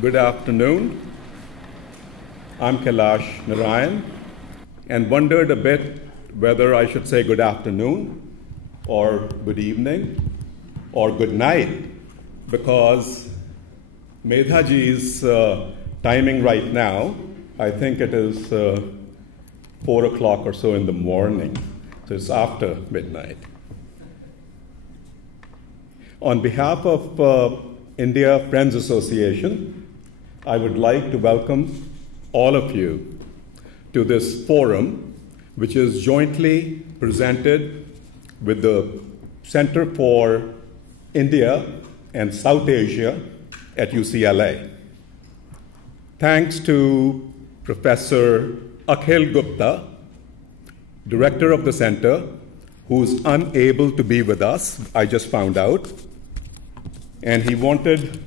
Good afternoon. I'm Kailash Narayan and wondered a bit whether I should say good afternoon or good evening or good night, because Medha ji's timing right now, I think it is 4 o'clock or so in the morning, so it's after midnight. On behalf of India Friends Association, I would like to welcome all of you to this forum, which is jointly presented with the Center for India and South Asia at UCLA. Thanks to Professor Akhil Gupta, director of the center, who's unable to be with us, I just found out, and he wanted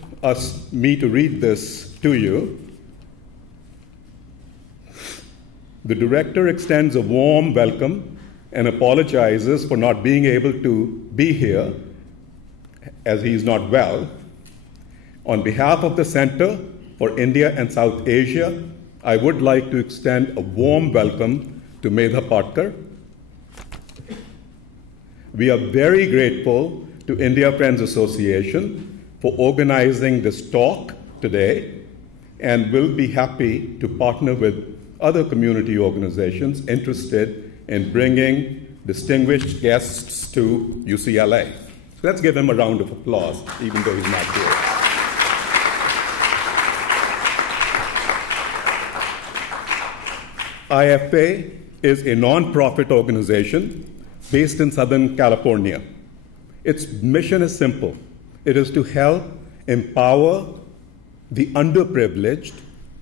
me to read this to you. The director extends a warm welcome and apologizes for not being able to be here as he is not well. On behalf of the Center for India and South Asia, I would like to extend a warm welcome to Medha Patkar. We are very grateful to India Friends Association for organizing this talk today, and will be happy to partner with other community organizations interested in bringing distinguished guests to UCLA. So let's give him a round of applause, even though he's not here. IFA is a nonprofit organization based in Southern California. Its mission is simple. It is to help empower the underprivileged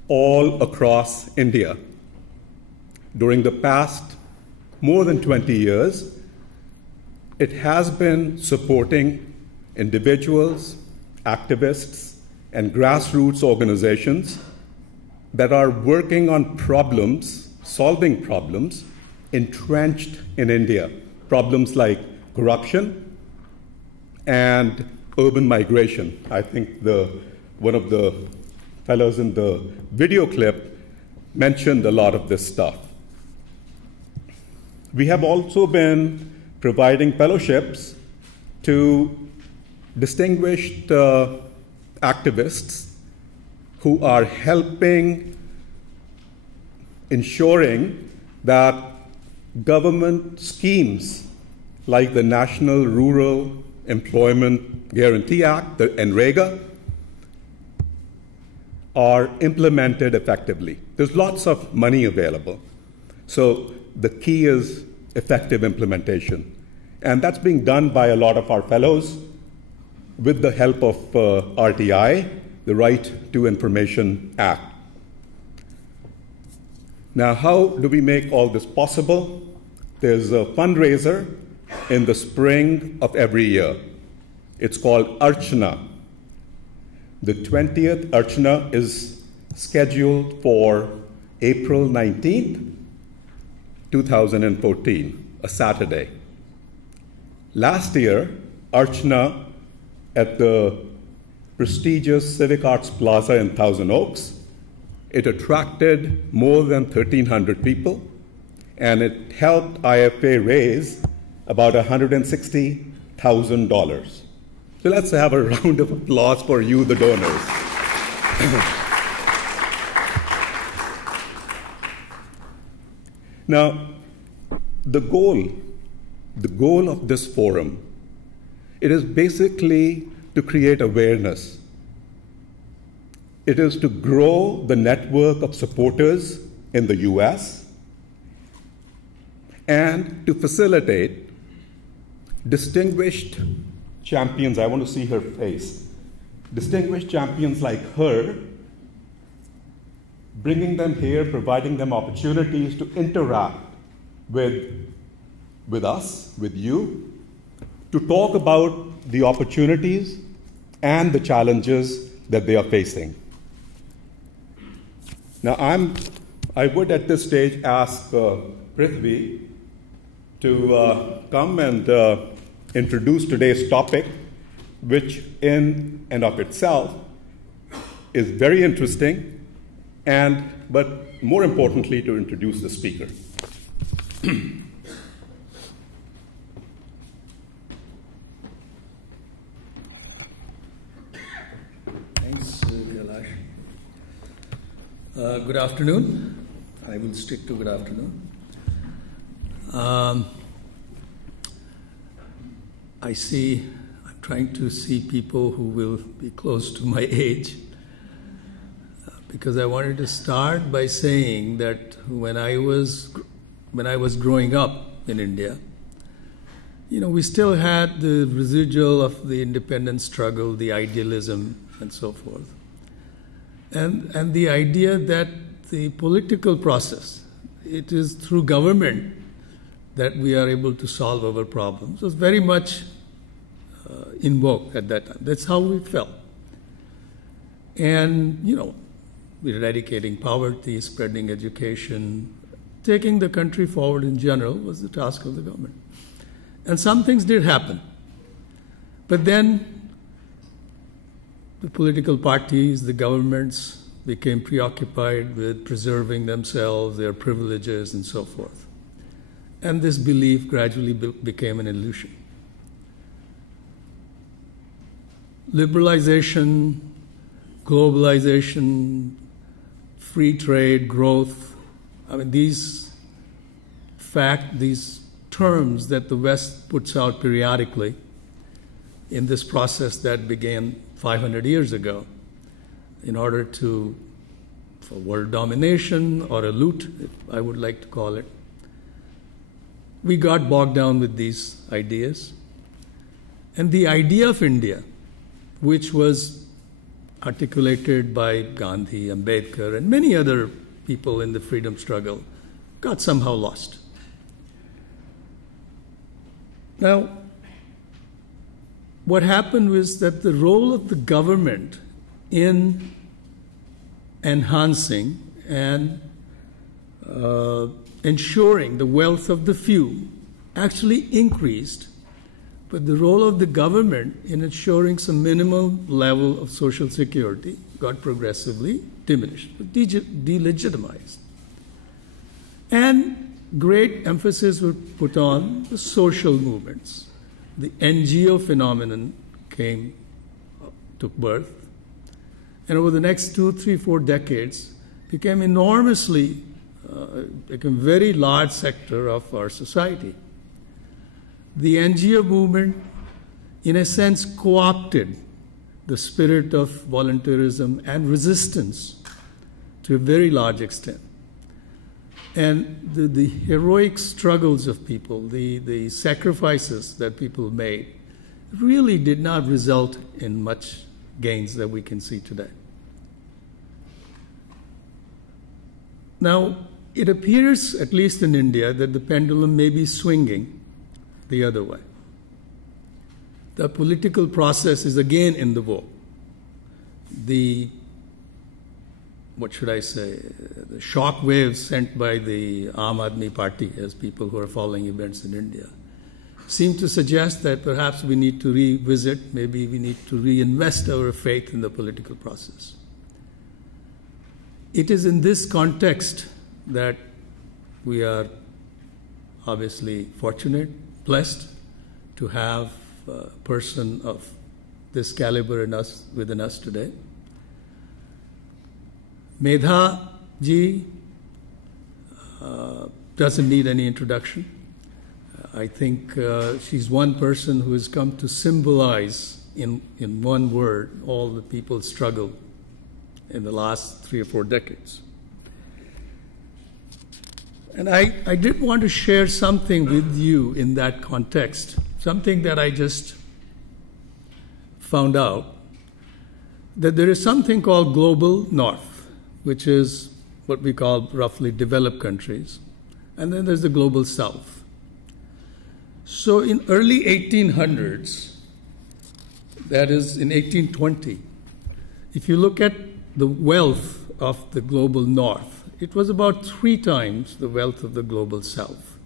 all across India. During the past more than 20 years, it has been supporting individuals, activists, and grassroots organizations that are working on problems, solving problems entrenched in India. Problems like corruption and urban migration. I think one of the fellows in the video clip mentioned a lot of this stuff. We have also been providing fellowships to distinguished activists who are helping ensuring that government schemes like the National Rural Employment Guarantee Act, the NREGA, are implemented effectively. There's lots of money available. So the key is effective implementation. And that's being done by a lot of our fellows with the help of RTI, the Right to Information Act. Now, how do we make all this possible? There's a fundraiser in the spring of every year. It's called Archana. The 20th Archana is scheduled for April 19th, 2014, a Saturday. Last year, Archana at the prestigious Civic Arts Plaza in Thousand Oaks, it attracted more than 1,300 people, and it helped IFA raise about $160,000. So let's have a round of applause for you, the donors. Now, the goal of this forum, it is basically to create awareness. It is to grow the network of supporters in the US and to facilitate distinguished champions. I want to see her face. Distinguished champions like her, bringing them here, providing them opportunities to interact with us, with you, to talk about the opportunities and the challenges that they are facing. Now, I would at this stage ask Prithvi to come and introduce today's topic, which in and of itself is very interesting, but more importantly, to introduce the speaker. Thanks, Kailash. Good afternoon. I will stick to good afternoon. I'm trying to see people who will be close to my age, because I wanted to start by saying that when I was growing up in India, we still had the residual of the independence struggle, the idealism, and so forth. And the idea that the political process, it is through government that we are able to solve our problems, was very much in vogue at that time. That's how we felt. And, we're eradicating poverty, spreading education, taking the country forward in general was the task of the government. And some things did happen. But then the political parties, the governments became preoccupied with preserving themselves, their privileges, and so forth. And this belief gradually became an illusion. Liberalization, globalization, free trade, growth, these terms that the West puts out periodically in this process that began 500 years ago in order for world domination or a loot, I would like to call it. We got bogged down with these ideas. And the idea of India, which was articulated by Gandhi, Ambedkar, and many other people in the freedom struggle, got somehow lost. Now, what happened was that the role of the government in enhancing and ensuring the wealth of the few actually increased, but the role of the government in ensuring some minimum level of social security got progressively diminished, delegitimized. And great emphasis was put on the social movements. The NGO phenomenon took birth, and over the next 2, 3, 4 decades became became a very large sector of our society. The NGO movement, in a sense, co-opted the spirit of volunteerism and resistance to a very large extent. And the heroic struggles of people, the sacrifices that people made, really did not result in much gains that we can see today. Now, it appears, at least in India, that the pendulum may be swinging the other way. The political process is again in the vogue. The shock waves sent by the Aam Aadmi Party, as people who are following events in India, seem to suggest that perhaps we need to revisit, maybe we need to reinvest our faith in the political process. It is in this context that we are obviously fortunate, blessed, to have a person of this caliber within us today. Medha ji doesn't need any introduction. I think she's one person who has come to symbolize in one word all the people's struggle in the last 3 or 4 decades. And I did want to share something with you in that context, something that I just found out, that there is something called Global North, which is what we call roughly developed countries, and then there's the Global South. So in early 1800s, that is in 1820, if you look at the wealth of the Global North, it was about 3 times the wealth of the Global South.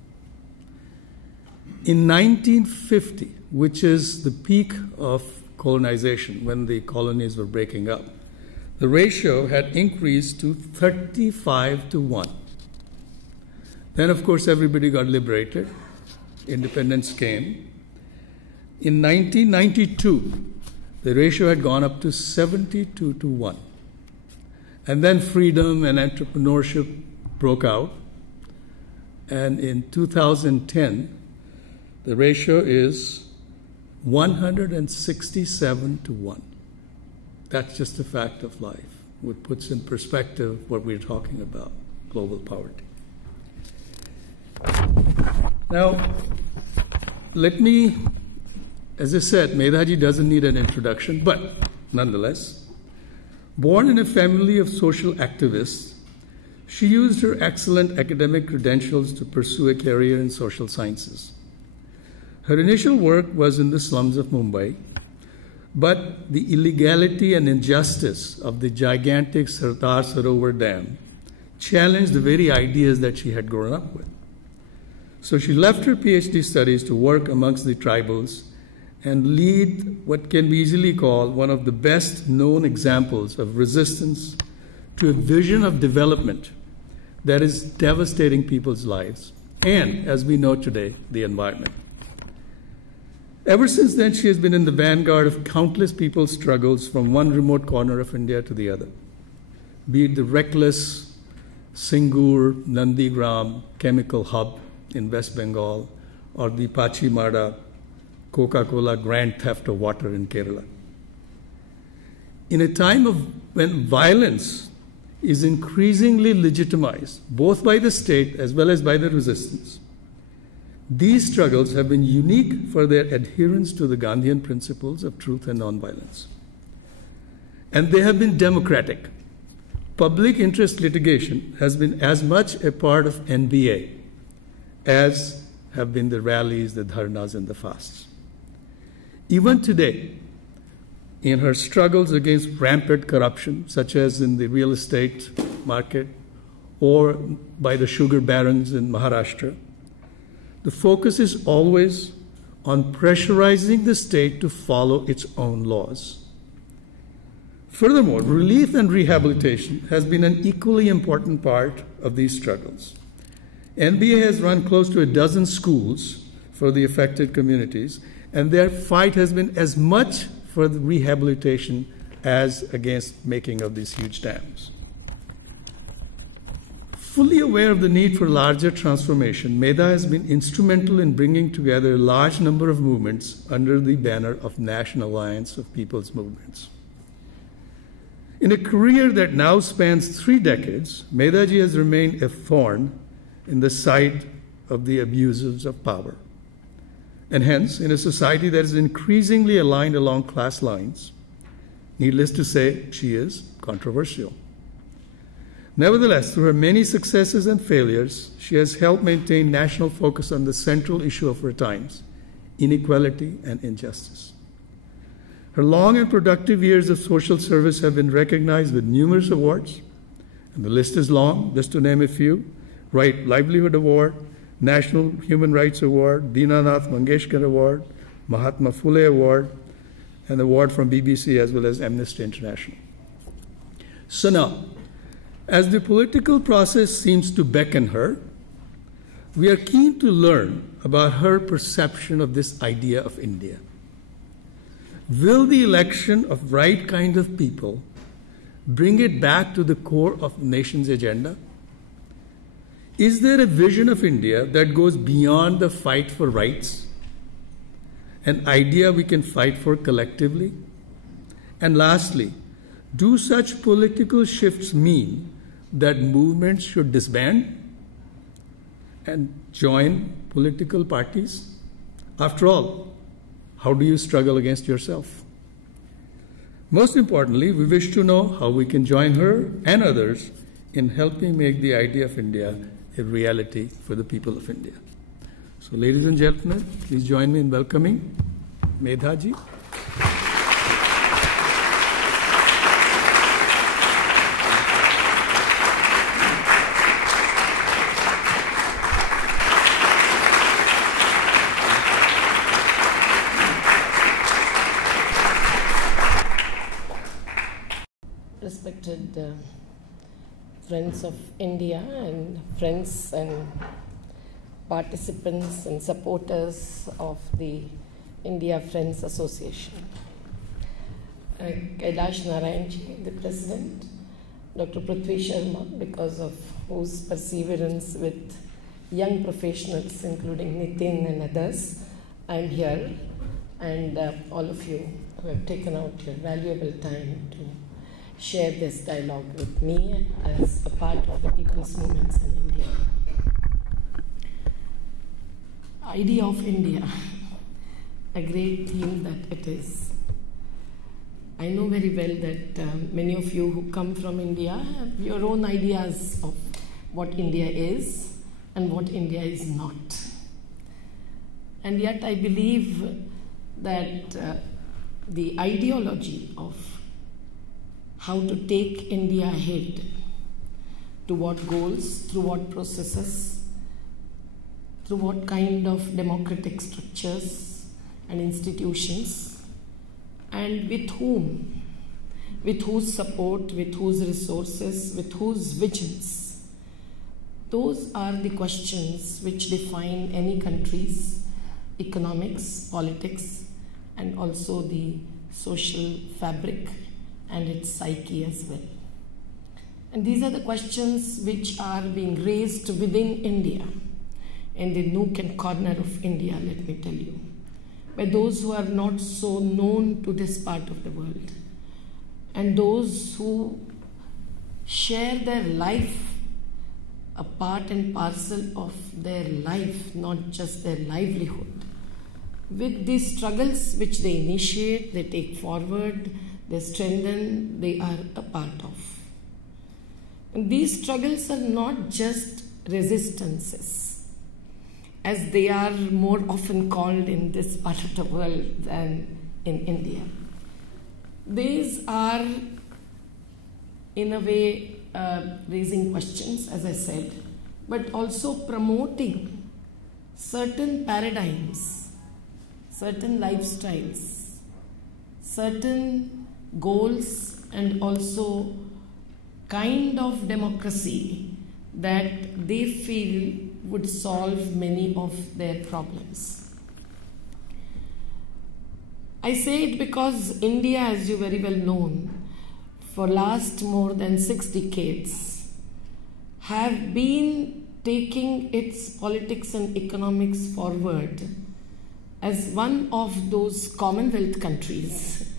In 1950, which is the peak of colonization, when the colonies were breaking up, the ratio had increased to 35 to 1. Then, of course, everybody got liberated. Independence came. In 1992, the ratio had gone up to 72 to 1. And then freedom and entrepreneurship broke out. And in 2010, the ratio is 167 to 1. That's just a fact of life, which puts in perspective what we're talking about, global poverty. Now, let me, as I said, Medhaji doesn't need an introduction, but nonetheless, born in a family of social activists, she used her excellent academic credentials to pursue a career in social sciences. Her initial work was in the slums of Mumbai, but the illegality and injustice of the gigantic Sardar Sarovar Dam challenged the very ideas that she had grown up with. So she left her PhD studies to work amongst the tribals and lead what can be easily called one of the best known examples of resistance to a vision of development that is devastating people's lives and, as we know today, the environment. Ever since then, she has been in the vanguard of countless people's struggles from one remote corner of India to the other, be it the reckless Singur Nandigram chemical hub in West Bengal or the Pachimada Coca-Cola grand theft of water in Kerala. In a time when violence is increasingly legitimized, both by the state as well as by the resistance, these struggles have been unique for their adherence to the Gandhian principles of truth and nonviolence. And they have been democratic. Public interest litigation has been as much a part of NBA as have been the rallies, the dharnas, and the fasts. Even today, in her struggles against rampant corruption, such as in the real estate market or by the sugar barons in Maharashtra, the focus is always on pressurizing the state to follow its own laws. Furthermore, relief and rehabilitation has been an equally important part of these struggles. NBA has run close to a dozen schools for the affected communities, and their fight has been as much for the rehabilitation as against making of these huge dams. Fully aware of the need for larger transformation, Medha has been instrumental in bringing together a large number of movements under the banner of National Alliance of People's Movements. In a career that now spans 3 decades, Medhaji has remained a thorn in the side of the abusers of power. And hence, in a society that is increasingly aligned along class lines, needless to say, she is controversial. Nevertheless, through her many successes and failures, she has helped maintain national focus on the central issue of her times, inequality and injustice. Her long and productive years of social service have been recognized with numerous awards, and the list is long, just to name a few: Right Livelihood Award, National Human Rights Award, Dinanath Mangeshkar Award, Mahatma Phule Award, and award from BBC as well as Amnesty International. So now, as the political process seems to beckon her, we are keen to learn about her perception of this idea of India. Will the election of right kind of people bring it back to the core of the nation's agenda? Is there a vision of India that goes beyond the fight for rights, an idea we can fight for collectively? And lastly, do such political shifts mean that movements should disband and join political parties? After all, how do you struggle against yourself? Most importantly, we wish to know how we can join her and others in helping make the idea of India a reality for the people of India. So, ladies and gentlemen, please join me in welcoming Medha ji. Respected respected friends of India and friends and participants and supporters of the India Friends Association. Kailash Narayanji, the president, Dr. Prithvi Sharma, because of whose perseverance with young professionals, including Nitin and others, I am here, and all of you who have taken out your valuable time to share this dialogue with me as a part of the people's movements in India. Idea of India, a great theme that it is. I know very well that many of you who come from India have your own ideas of what India is and what India is not. And yet I believe that the ideology of how to take India ahead, to what goals, through what processes, through what kind of democratic structures and institutions, and with whom, with whose support, with whose resources, with whose visions. Those are the questions which define any country's economics, politics, and also the social fabric and its psyche as well. And these are the questions which are being raised within India, in the nook and corner of India, let me tell you, by those who are not so known to this part of the world, and those who share their life, a part and parcel of their life, not just their livelihood, with these struggles which they initiate, they take forward, they strengthen, they are a part of. And these struggles are not just resistances, as they are more often called in this part of the world than in India. These are, in a way, raising questions, as I said, but also promoting certain paradigms, certain lifestyles, certain goals, and also kind of democracy that they feel would solve many of their problems. I say it because India, as you very well know, for last more than 6 decades, have been taking its politics and economics forward as one of those Commonwealth countries,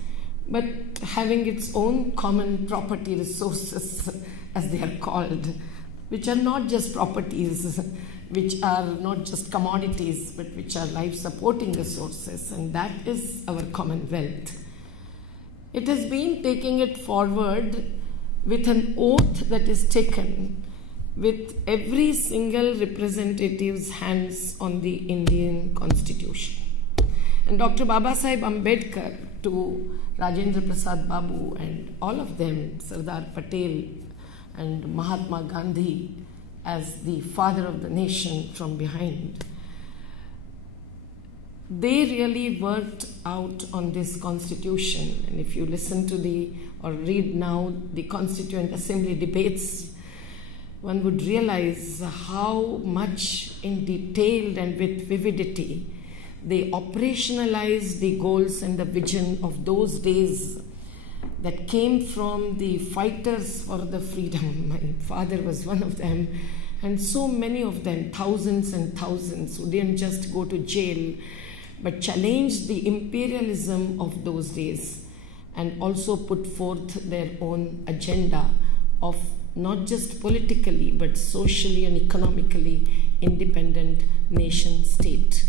but having its own common property resources, as they are called, which are not just properties, which are not just commodities, but which are life-supporting resources, and that is our Commonwealth. It has been taking it forward with an oath that is taken with every single representative's hands on the Indian Constitution. And Dr. Babasaheb Ambedkar to Rajendra Prasad Babu and all of them, Sardar Patel and Mahatma Gandhi as the father of the nation from behind, they really worked out on this constitution. And if you listen to or read now the Constituent Assembly debates, one would realize how much in detail and with vividity they operationalized the goals and the vision of those days that came from the fighters for the freedom. My father was one of them, and so many of them, thousands and thousands, who didn't just go to jail, but challenged the imperialism of those days and also put forth their own agenda of not just politically, but socially and economically independent nation state.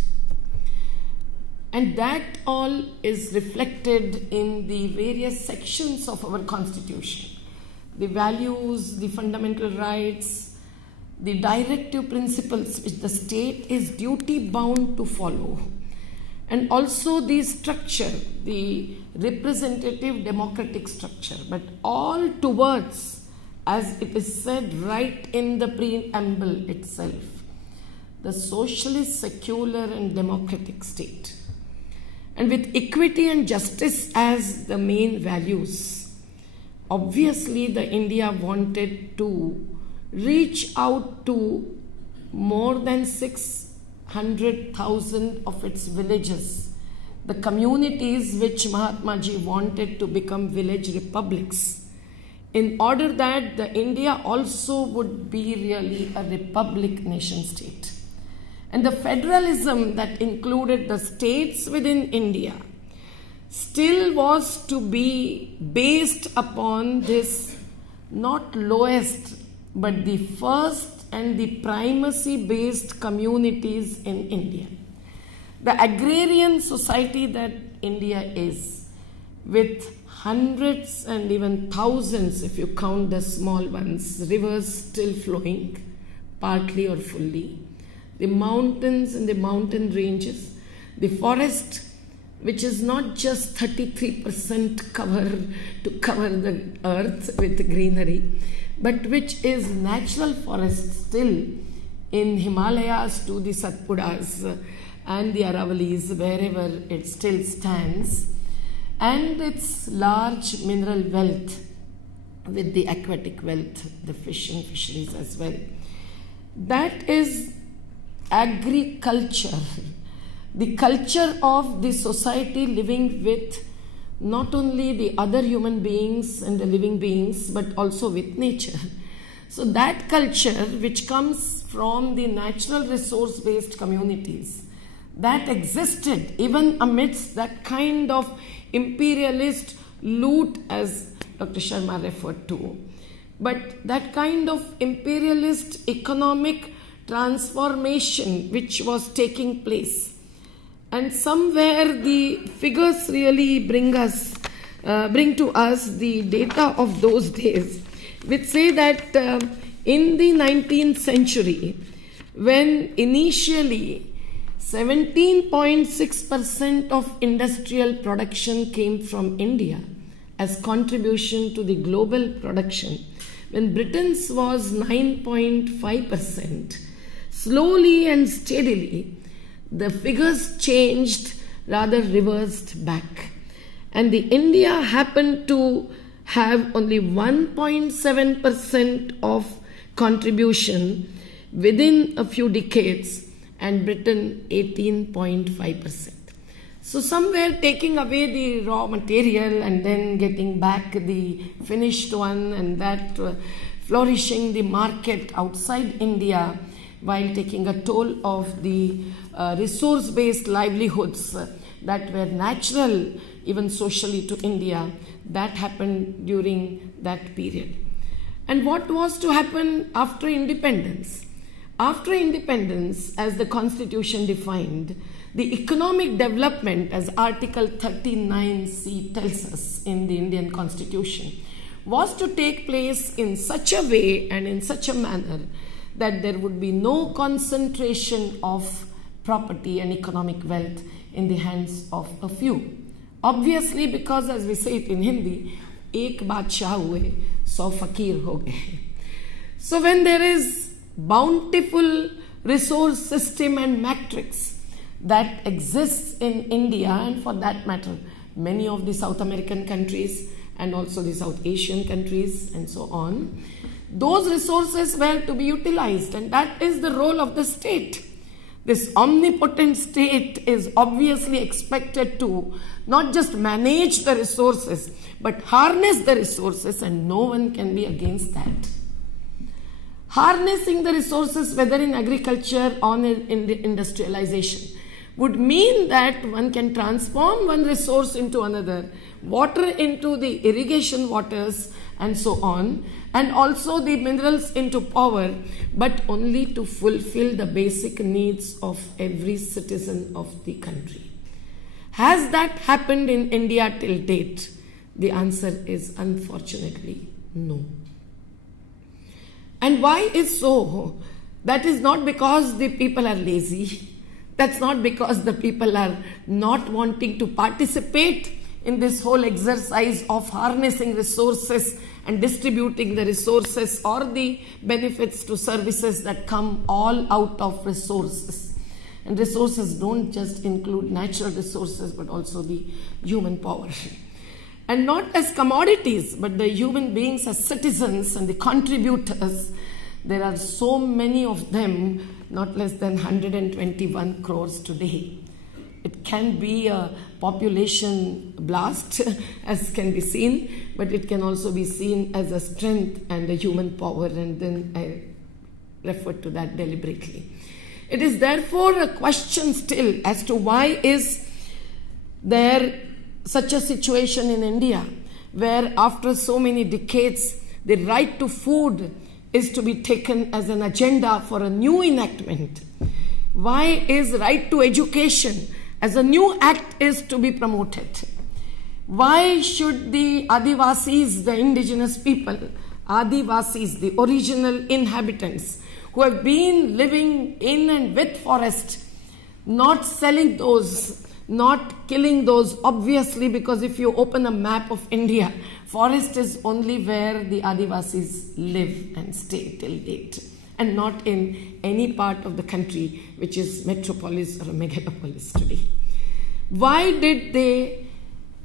And that all is reflected in the various sections of our Constitution. The values, the fundamental rights, the directive principles which the state is duty bound to follow. And also the structure, the representative democratic structure, but all towards, as it is said right in the preamble itself, the socialist, secular and democratic state. And with equity and justice as the main values, obviously the India wanted to reach out to more than 600,000 of its villages, the communities which Mahatma Ji wanted to become village republics, in order that the India also would be really a republic nation state. And the federalism that included the states within India still was to be based upon this not lowest but the first and the primacy based communities in India. The agrarian society that India is, with hundreds and even thousands, if you count the small ones, rivers still flowing, partly or fully, the mountains and the mountain ranges, the forest, which is not just 33% cover the earth with greenery, but which is natural forest still in Himalayas to the Satpuras and the Aravalis, wherever it still stands, and its large mineral wealth with the aquatic wealth, the fish and fisheries as well. That is agriculture, the culture of the society living with not only the other human beings and the living beings, but also with nature. So that culture, which comes from the natural resource-based communities, that existed even amidst that kind of imperialist loot, as Dr. Sharma referred to. But that kind of imperialist economic transformation which was taking place. And somewhere the figures really bring to us the data of those days, which say that in the 19th century, when initially 17.6% of industrial production came from India as contribution to the global production, when Britain's was 9.5%, slowly and steadily, the figures changed, rather reversed back. And the India happened to have only 1.7% of contribution within a few decades, and Britain 18.5%. So somewhere taking away the raw material and then getting back the finished one, and that flourishing the market outside India, while taking a toll of the resource-based livelihoods that were natural even socially to India, that happened during that period. And what was to happen after independence? After independence, as the Constitution defined, the economic development, as Article 39C tells us in the Indian Constitution, was to take place in such a way and in such a manner that there would be no concentration of property and economic wealth in the hands of a few. Obviously, because as we say it in Hindi, ek badshah hue, 100 fakir ho gaye. So when there is bountiful resource system and matrix that exists in India, and for that matter, many of the South American countries and also the South Asian countries and so on, those resources were to be utilized, and that is the role of the state. This omnipotent state is obviously expected to not just manage the resources, but harness the resources, and no one can be against that. Harnessing the resources, whether in agriculture or in industrialization, would mean that one can transform one resource into another, water into the irrigation waters and so on, and also the minerals into power, but only to fulfill the basic needs of every citizen of the country. Has that happened in India till date? The answer is unfortunately no. And why is so? That is not because the people are lazy. That's not because the people are not wanting to participate in this whole exercise of harnessing resources and distributing the resources or the benefits to services that come all out of resources. And resources don't just include natural resources, but also the human power. and not as commodities, but the human beings as citizens and the contributors. There are so many of them, not less than 121 crores today. It can be a population blast, as can be seen, but it can also be seen as a strength and a human power, and then I referred to that deliberately. It is therefore a question still as to why is there such a situation in India where after so many decades the right to food is to be taken as an agenda for a new enactment. Why is right to education as a new act is to be promoted? Why should the Adivasis, the indigenous people, Adivasis, the original inhabitants who have been living in and with forest, not selling those, not killing those, obviously, because if you open a map of India, forest is only where the Adivasis live and stay till date, and not in any part of the country which is metropolis or a megalopolis today. Why did they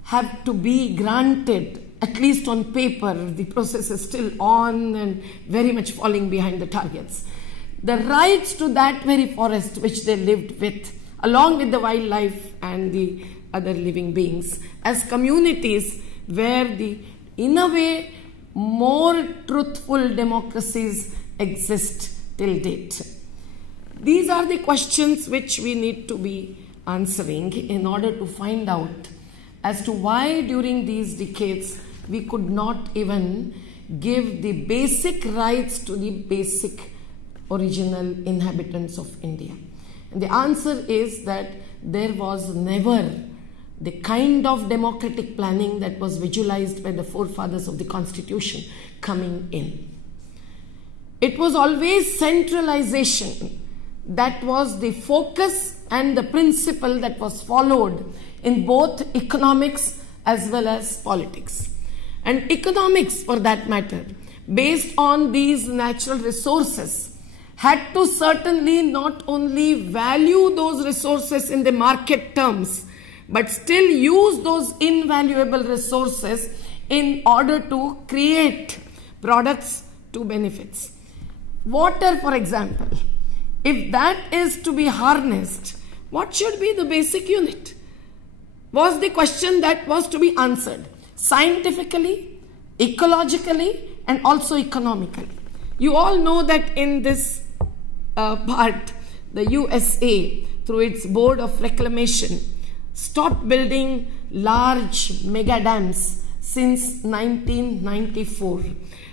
have to be granted, at least on paper, the process is still on and very much falling behind the targets, the rights to that very forest which they lived with, along with the wildlife and the other living beings, as communities where the, in a way, more truthful democracies exist till date? These are the questions which we need to be answering in order to find out as to why during these decades we could not even give the basic rights to the basic original inhabitants of India. And the answer is that there was never the kind of democratic planning that was visualized by the forefathers of the Constitution coming in. It was always centralization that was the focus and the principle that was followed in both economics as well as politics. And economics, for that matter, based on these natural resources, had to certainly not only value those resources in the market terms, but still use those invaluable resources in order to create products to benefits. Water, for example, if that is to be harnessed, what should be the basic unit? Was the question that was to be answered scientifically, ecologically, and also economically. You all know that in this part, the USA, through its Board of Reclamation, stopped building large mega dams since 1994.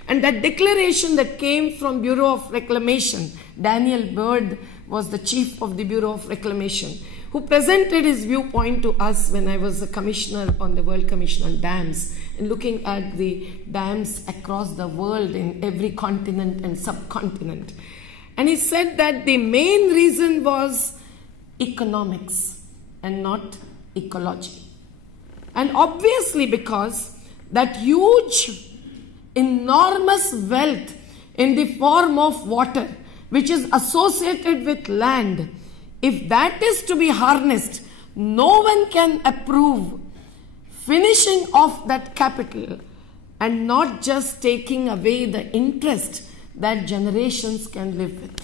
And that declaration that came from Bureau of Reclamation, Daniel Bird was the chief of the Bureau of Reclamation, who presented his viewpoint to us when I was a commissioner on the World Commission on Dams, and looking at the dams across the world in every continent and subcontinent. And he said that the main reason was economics and not ecology. And obviously because that huge, enormous wealth in the form of water, which is associated with land, if that is to be harnessed, no one can approve finishing off that capital and not just taking away the interest that generations can live with.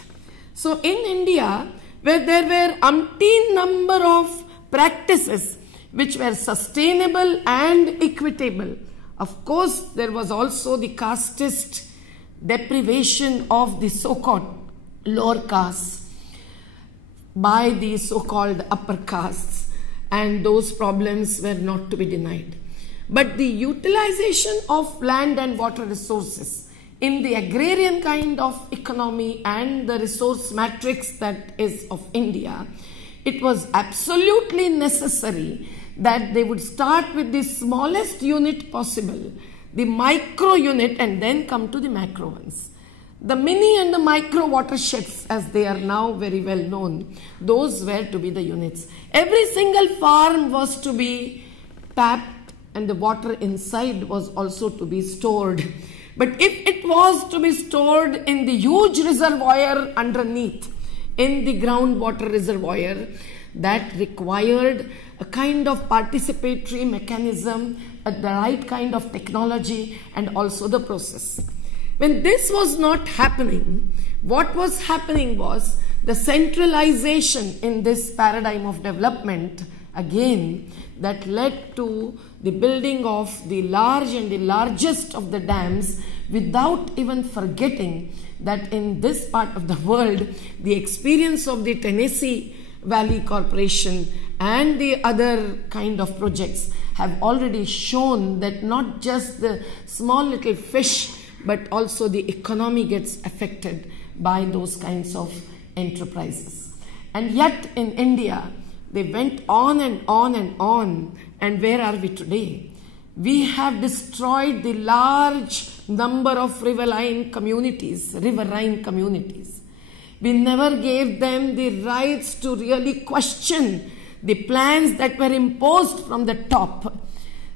So in India, where there were umpteen number of practices which were sustainable and equitable, of course there was also the casteist deprivation of the so-called lower castes by the so-called upper castes, and those problems were not to be denied. But the utilization of land and water resources in the agrarian kind of economy and the resource matrix that is of India, it was absolutely necessary that they would start with the smallest unit possible, the micro unit, and then come to the macro ones. The mini and the micro watersheds, as they are now very well known, those were to be the units. Every single farm was to be tapped, and the water inside was also to be stored. But if it was to be stored in the huge reservoir underneath, in the groundwater reservoir, that required a kind of participatory mechanism, the right kind of technology, and also the process. When this was not happening, what was happening was the centralization in this paradigm of development, again, that led to the building of the large and the largest of the dams, without even forgetting that in this part of the world, the experience of the Tennessee Valley Corporation and the other kind of projects have already shown that not just the small little fish, but also the economy gets affected by those kinds of enterprises. And yet in India, they went on and on and on. And where are we today? We have destroyed the large number of riverine communities. We never gave them the rights to really question the plans that were imposed from the top.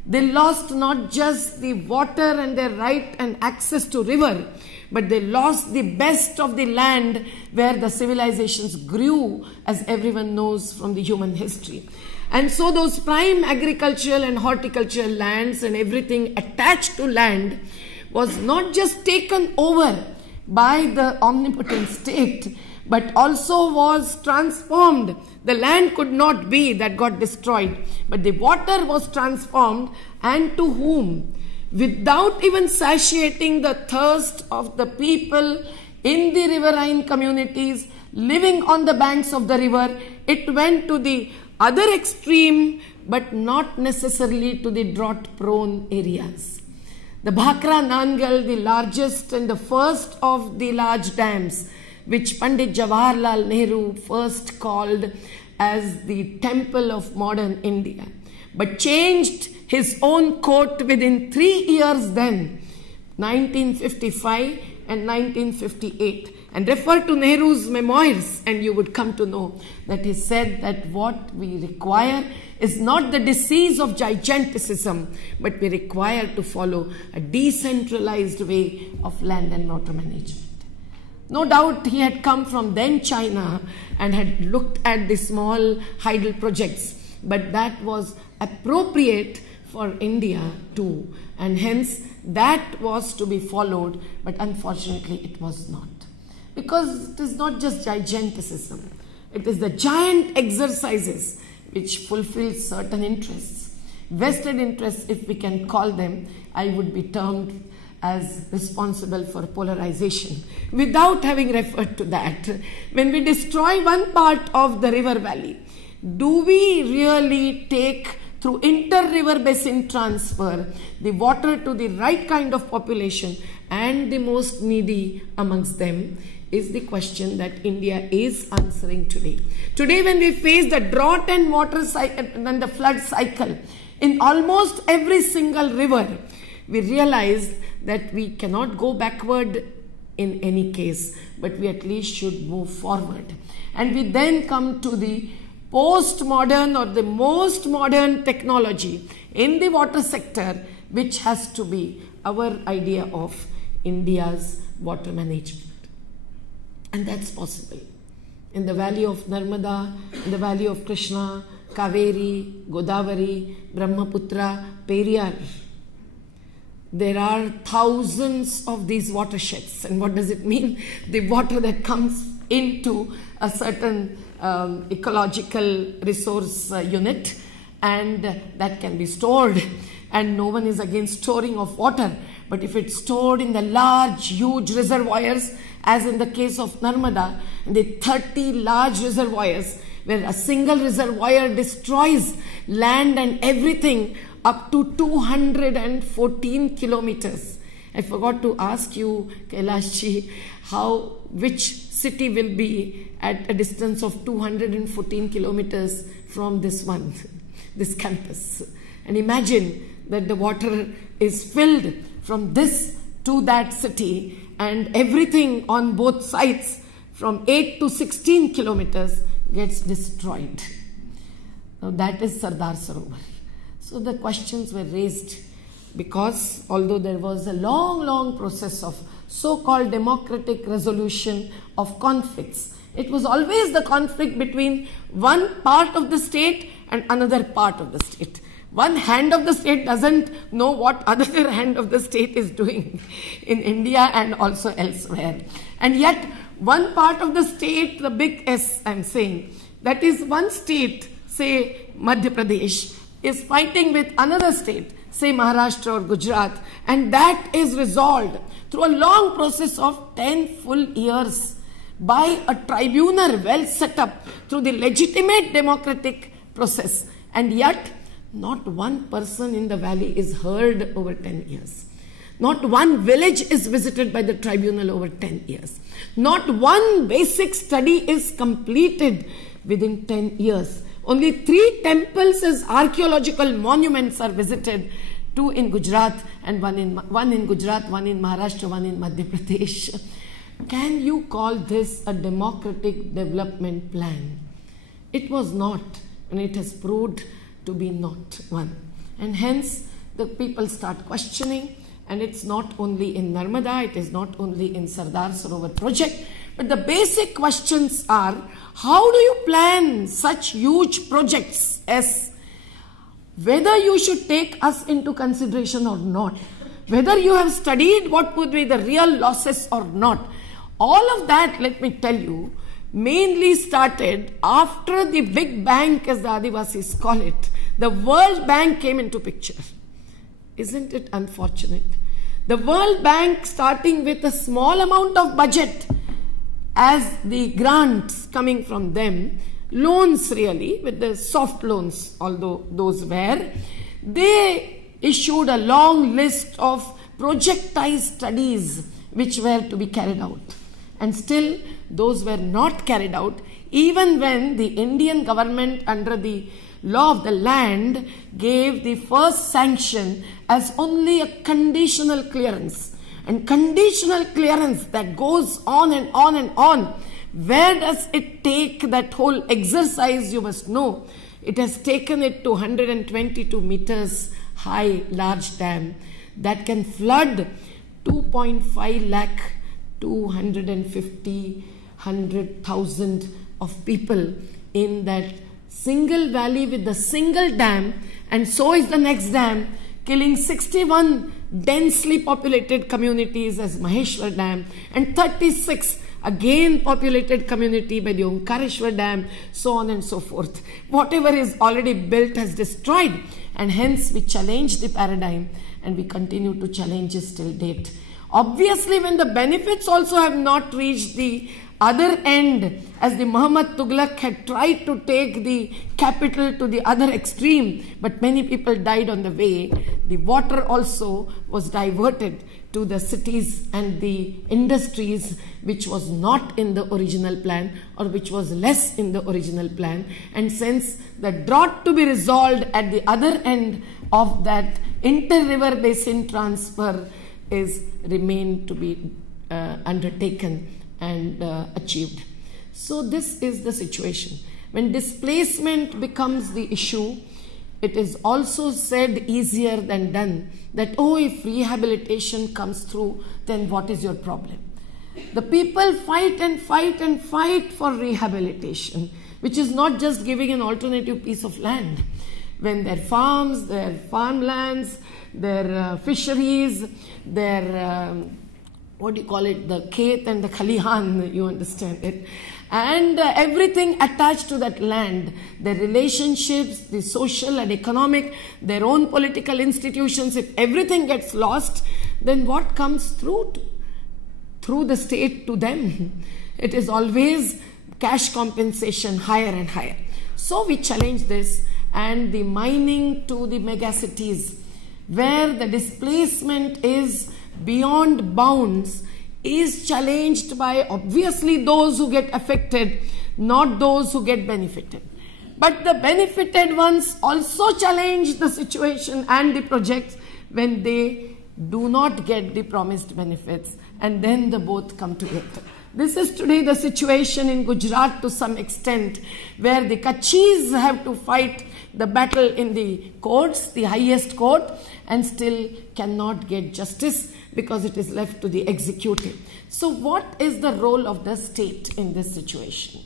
They lost not just the water and their right and access to river, but they lost the best of the land where the civilizations grew, as everyone knows from the human history. And so those prime agricultural and horticultural lands and everything attached to land was not just taken over by the omnipotent state, but also was transformed. The land could not be that got destroyed, but the water was transformed, and to whom? Without even satiating the thirst of the people in the riverine communities living on the banks of the river, it went to the other extreme, but not necessarily to the drought-prone areas. The Bhakra Nangal, the largest and the first of the large dams, which Pandit Jawaharlal Nehru first called as the temple of modern India, but changed his own quote within 3 years then, 1955 and 1958, and refer to Nehru's memoirs, and you would come to know that he said that what we require is not the disease of giganticism, but we require to follow a decentralized way of land and water management. No doubt he had come from then China and had looked at the small hydel projects, but that was appropriate for India too, and hence that was to be followed, but unfortunately it was not. Because it is not just giganticism, it is the giant exercises which fulfill certain interests. Vested interests, if we can call them, I would be termed as responsible for polarization. Without having referred to that, when we destroy one part of the river valley, do we really take through inter-river basin transfer the water to the right kind of population and the most needy amongst them, is the question that India is answering today. Today, when we face the drought and water cycle and the flood cycle in almost every single river, we realize that we cannot go backward in any case, but we at least should move forward. And we then come to the postmodern or the most modern technology in the water sector, which has to be our idea of India's water management. And that's possible. In the valley of Narmada, in the valley of Krishna, Kaveri, Godavari, Brahmaputra, Periyar, there are thousands of these watersheds. And what does it mean? The water that comes into a certain ecological resource unit, and that can be stored. And no one is against storing of water. But if it's stored in the large, huge reservoirs, as in the case of Narmada, the 30 large reservoirs, where a single reservoir destroys land and everything up to 214 kilometers. I forgot to ask you, Kailashji, which city will be at a distance of 214 kilometers from this campus. And imagine that the water is filled from this to that city, and everything on both sides from 8 to 16 kilometers gets destroyed. Now that is Sardar Sarovar. So the questions were raised because although there was a long process of so-called democratic resolution of conflicts It was always the conflict between one part of the state and another part of the state. One hand of the state doesn't know what other hand of the state is doing in India and also elsewhere. And yet, one part of the state, the big S I'm saying, that is one state, say Madhya Pradesh, is fighting with another state, say Maharashtra or Gujarat, and that is resolved through a long process of 10 full years by a tribunal well set up through the legitimate democratic process. And yet, not one person in the valley is heard over 10 years. Not one village is visited by the tribunal over 10 years. Not one basic study is completed within 10 years. Only 3 temples as archaeological monuments are visited, 2 in Gujarat and one in Gujarat, one in Maharashtra, one in Madhya Pradesh. Can you call this a democratic development plan? It was not, and it has proved to be not one. And hence, the people start questioning, and it's not only in Narmada, it is not only in Sardar Sarovar project, but the basic questions are, how do you plan such huge projects as whether you should take us into consideration or not, whether you have studied what would be the real losses or not. All of that, let me tell you, mainly started after the Big Bang, as the Adivasis call it. The World Bank came into picture. Isn't it unfortunate? The World Bank, starting with a small amount of budget as the grants coming from them, loans really, with the soft loans, although those were, they issued a long list of projectized studies which were to be carried out. And still, those were not carried out, even when the Indian government, under the law of the land, gave the first sanction as only a conditional clearance. And conditional clearance that goes on and on and on. Where does it take that whole exercise? You must know. It has taken it to 122 meters high, large dam that can flood 2.5 lakh, 100,000 of people in that single valley with the single dam, and so is the next dam, killing 61 densely populated communities as Maheshwar Dam, and 36 again populated community by the Omkareshwar Dam, so on and so forth. Whatever is already built has destroyed, and hence we challenge the paradigm, and we continue to challenge it till date. Obviously, when the benefits also have not reached the other end, as the Muhammad Tughlaq had tried to take the capital to the other extreme, but many people died on the way, the water also was diverted to the cities and the industries which was not in the original plan, or which was less in the original plan. And since the drought to be resolved at the other end of that inter-river basin transfer is remained to be undertaken and achieved. So this is the situation. When displacement becomes the issue, it is also said easier than done that, oh, if rehabilitation comes through, then what is your problem? The people fight and fight and fight for rehabilitation, which is not just giving an alternative piece of land. When their farms, their farmlands, their fisheries, their what do you call it, the khet and the khalihan, you understand it, and everything attached to that land, their relationships, the social and economic, their own political institutions, if everything gets lost, then what comes through the state to them? It is always cash compensation higher and higher. So we challenge this, and the mining to the megacities, where the displacement is beyond bounds, is challenged by obviously those who get affected, not those who get benefited. But the benefited ones also challenge the situation and the projects when they do not get the promised benefits, and then the both come together. This is today the situation in Gujarat to some extent, where the Kachis have to fight the battle in the courts, the highest court, and still cannot get justice because it is left to the executive. So what is the role of the state in this situation?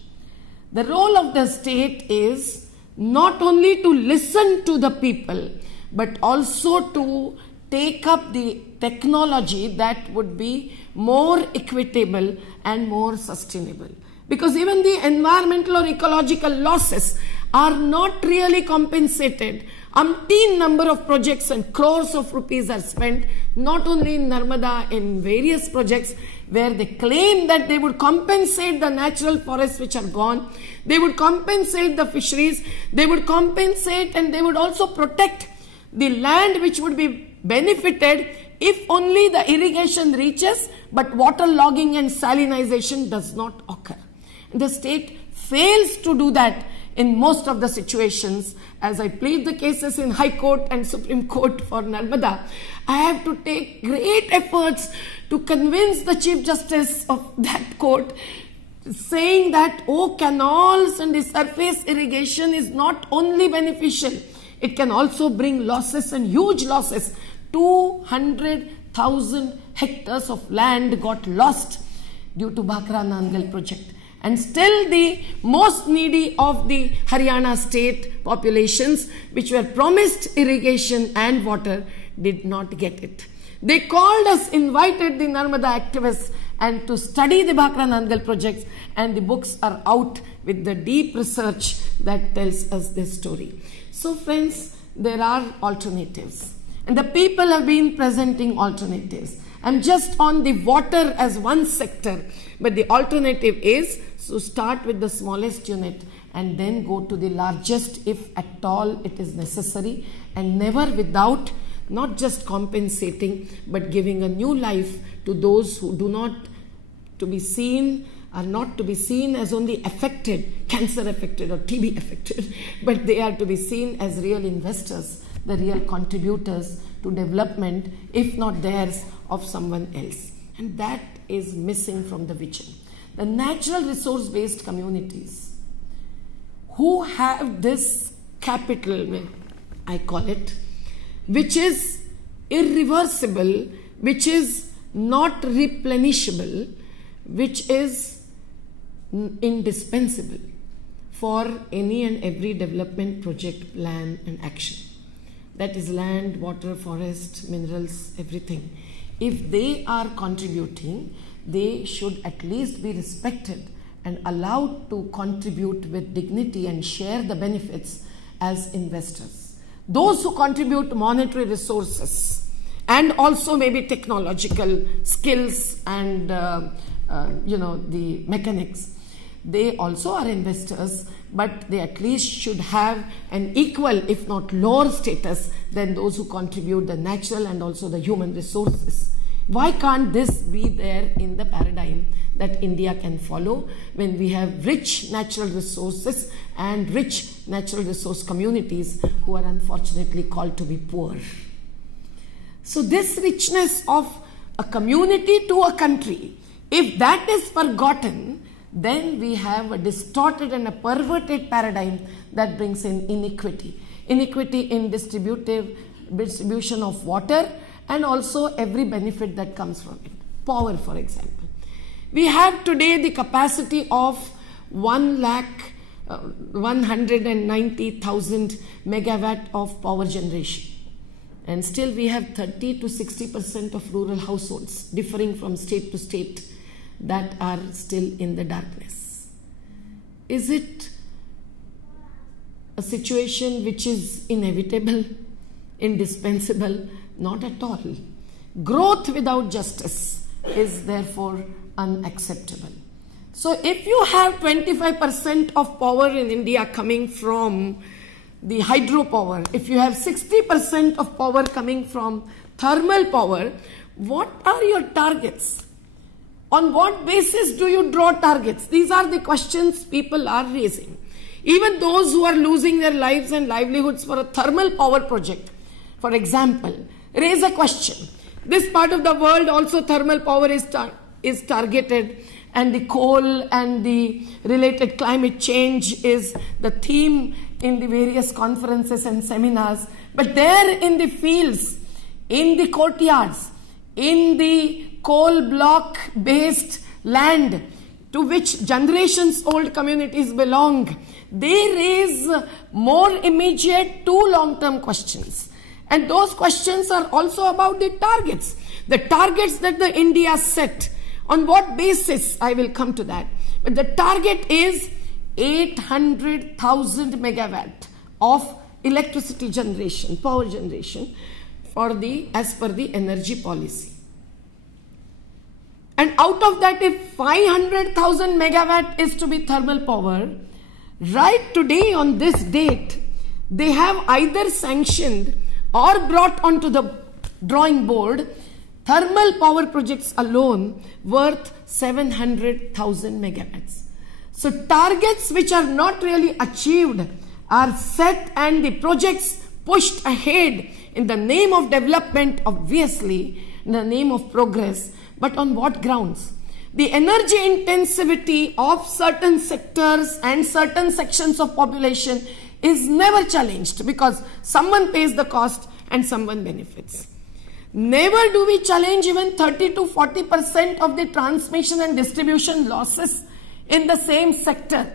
The role of the state is not only to listen to the people, but also to take up the technology that would be more equitable and more sustainable. Because even the environmental or ecological losses are not really compensated. Umpteen number of projects and crores of rupees are spent, not only in Narmada, in various projects where they claim that they would compensate the natural forests which are gone, they would compensate the fisheries, they would compensate and they would also protect the land which would be benefited if only the irrigation reaches, but water logging and salinization does not occur. The state fails to do that in most of the situations. As I plead the cases in High Court and Supreme Court for Narmada, I have to take great efforts to convince the Chief Justice of that court, saying that, oh, canals and the surface irrigation is not only beneficial, it can also bring losses and huge losses. 200,000 hectares of land got lost due to Bhakra Nangal project. And still the most needy of the Haryana state populations, which were promised irrigation and water, did not get it. They called us, invited the Narmada activists and to study the Bhakra Nangal projects, and the books are out with the deep research that tells us this story. So friends, there are alternatives. And the people have been presenting alternatives. I'm just on the water as one sector, but the alternative is to start with the smallest unit and then go to the largest if at all it is necessary, and never without not just compensating but giving a new life to those who do not to be seen, are not to be seen as only affected, cancer affected or TB affected, but they are to be seen as real investors, the real contributors to development, if not theirs, of someone else. And that is missing from the vision. The natural resource based communities who have this capital, I call it, which is irreversible, which is not replenishable, which is indispensable for any and every development project, plan and action. That is land, water, forest, minerals, everything. If they are contributing, they should at least be respected and allowed to contribute with dignity and share the benefits as investors. Those who contribute monetary resources and also maybe technological skills and the mechanics, they also are investors, but they at least should have an equal, if not lower status than those who contribute the natural and also the human resources. Why can't this be there in the paradigm that India can follow when we have rich natural resources and rich natural resource communities who are unfortunately called to be poor? So this richness of a community to a country, if that is forgotten, then we have a distorted and a perverted paradigm that brings in inequity. Inequity in distribution of water and also every benefit that comes from it. Power, for example. We have today the capacity of 190,000 megawatt of power generation. And still we have 30 to 60% of rural households, differing from state to state, that are still in the darkness. Is it a situation which is inevitable, indispensable? Not at all. Growth without justice is therefore unacceptable. So if you have 25% of power in India coming from the hydropower, if you have 60% of power coming from thermal power, what are your targets? On what basis do you draw targets? These are the questions people are raising. Even those who are losing their lives and livelihoods for a thermal power project, for example, raise a question. This part of the world also thermal power is targeted, and the coal and the related climate change is the theme in the various conferences and seminars, but there in the fields, in the courtyards, in the coal block based land to which generations old communities belong, they raise more immediate to long-term questions. And those questions are also about the targets that the India set. On what basis? I will come to that. But the target is 800,000 megawatt of electricity generation, power generation, as per the energy policy. And out of that, if 500,000 megawatt is to be thermal power, right today on this date, they have either sanctioned or brought onto the drawing board thermal power projects alone worth 700,000 megawatts. So targets which are not really achieved are set and the projects pushed ahead in the name of development, obviously, in the name of progress. But on what grounds? The energy intensivity of certain sectors and certain sections of population is never challenged because someone pays the cost and someone benefits. Never do we challenge even 30 to 40% of the transmission and distribution losses in the same sector.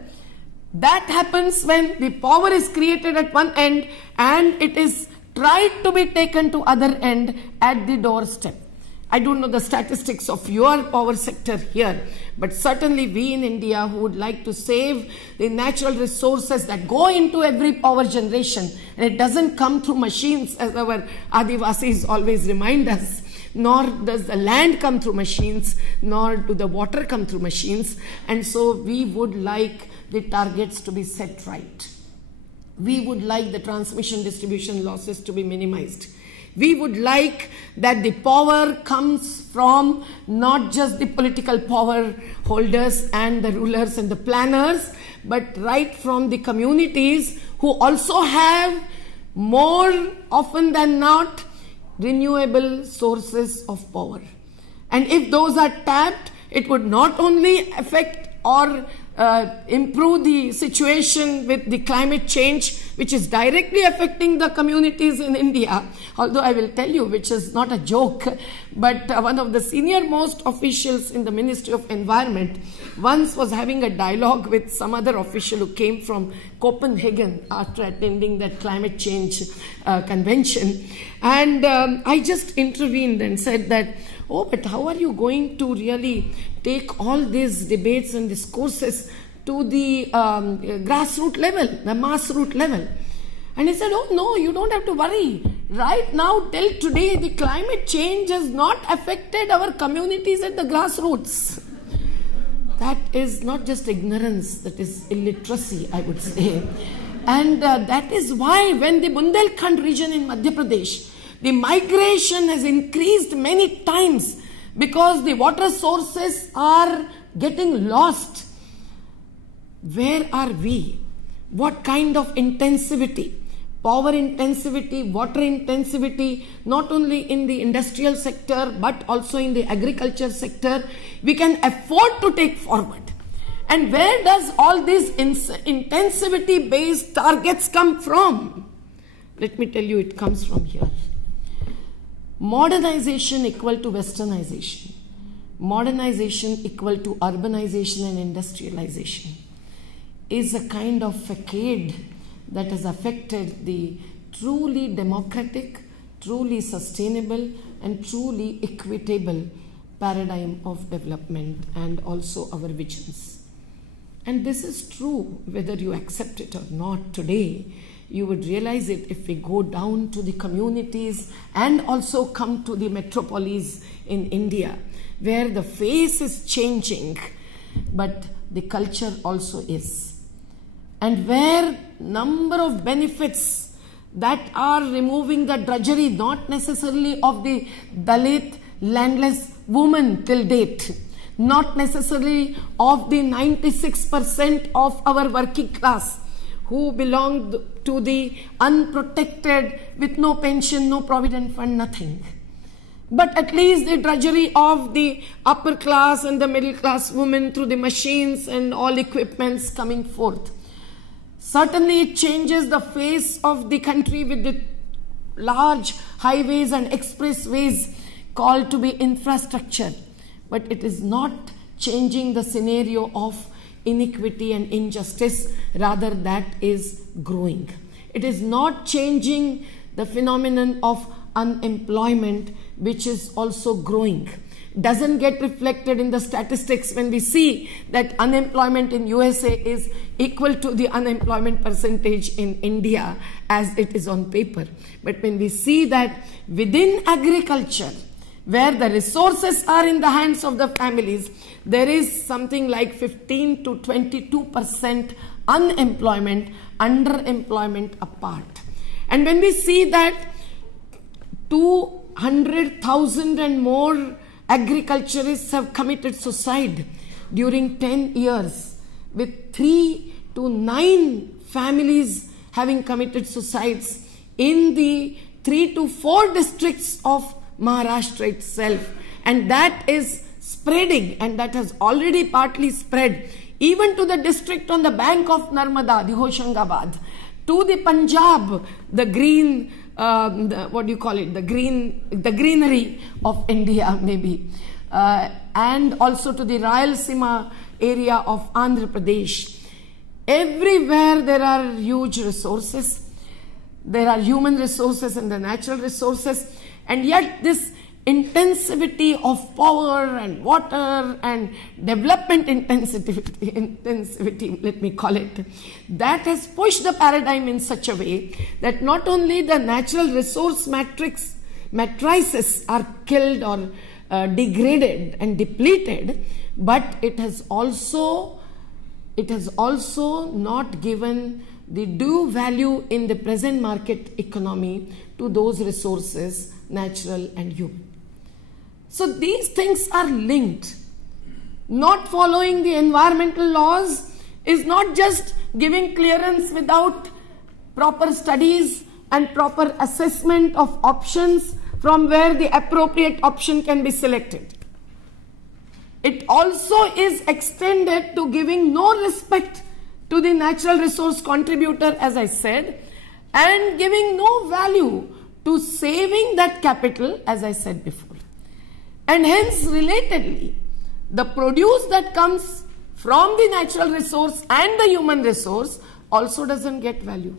That happens when the power is created at one end and it is tried to be taken to other end at the doorstep. I don't know the statistics of your power sector here, but certainly we in India who would like to save the natural resources that go into every power generation, and it doesn't come through machines as our Adivasis always remind us, nor does the land come through machines, nor do the water come through machines, and so we would like the targets to be set right. We would like the transmission distribution losses to be minimized. We would like that the power comes from not just the political power holders and the rulers and the planners, but right from the communities who also have more often than not renewable sources of power. And if those are tapped, it would not only affect or improve the situation with the climate change, which is directly affecting the communities in India. Although I will tell you, which is not a joke, but one of the senior most officials in the Ministry of Environment once was having a dialogue with some other official who came from Copenhagen after attending that climate change convention. And I just intervened and said that, oh, but how are you going to really take all these debates and discourses to the grassroots level, the mass root level? And he said, oh no, you don't have to worry. Right now, till today, the climate change has not affected our communities at the grassroots. That is not just ignorance, that is illiteracy, I would say. And that is why when the Bundelkhand region in Madhya Pradesh, the migration has increased many times because the water sources are getting lost. Where are we? What kind of intensivity? Power intensivity, water intensivity, not only in the industrial sector but also in the agriculture sector, we can afford to take forward. And where does all these intensivity based targets come from? Let me tell you, it comes from here. Modernization equal to westernization. Modernization equal to urbanization and industrialization is a kind of facade that has affected the truly democratic, truly sustainable and truly equitable paradigm of development and also our visions. And this is true whether you accept it or not today. You would realize it if we go down to the communities and also come to the metropolis in India, where the face is changing, but the culture also is. And where number of benefits that are removing the drudgery, not necessarily of the Dalit landless woman till date, not necessarily of the 96% of our working class who belong to the unprotected with no pension, no provident fund, nothing. But at least the drudgery of the upper class and the middle class women through the machines and all equipments coming forth. Certainly it changes the face of the country with the large highways and expressways called to be infrastructure. But it is not changing the scenario of inequity and injustice, rather that is growing. It is not changing the phenomenon of unemployment, which is also growing. Doesn't get reflected in the statistics when we see that unemployment in USA is equal to the unemployment percentage in India as it is on paper. But when we see that within agriculture, where the resources are in the hands of the families, there is something like 15 to 22% unemployment, underemployment apart. And when we see that 200,000 and more agriculturists have committed suicide during 10 years, with 3 to 9 families having committed suicides in the 3 to 4 districts of Maharashtra itself. And that is spreading, and that has already partly spread even to the district on the bank of Narmada, the Hoshangabad, to the Punjab, the green, the greenery of India maybe, and also to the Rayalaseema area of Andhra Pradesh. Everywhere there are huge resources. There are human resources and the natural resources, and yet this intensivity of power and water and development intensivity, let me call it, that has pushed the paradigm in such a way that not only the natural resource matrices are killed or degraded and depleted, but it has also not given the due value in the present market economy to those resources, natural and human. So these things are linked. Not following the environmental laws is not just giving clearance without proper studies and proper assessment of options from where the appropriate option can be selected. It also is extended to giving no respect to the natural resource contributor, as I said, and giving no value to saving that capital, as I said before. And hence, relatedly, the produce that comes from the natural resource and the human resource also doesn't get value.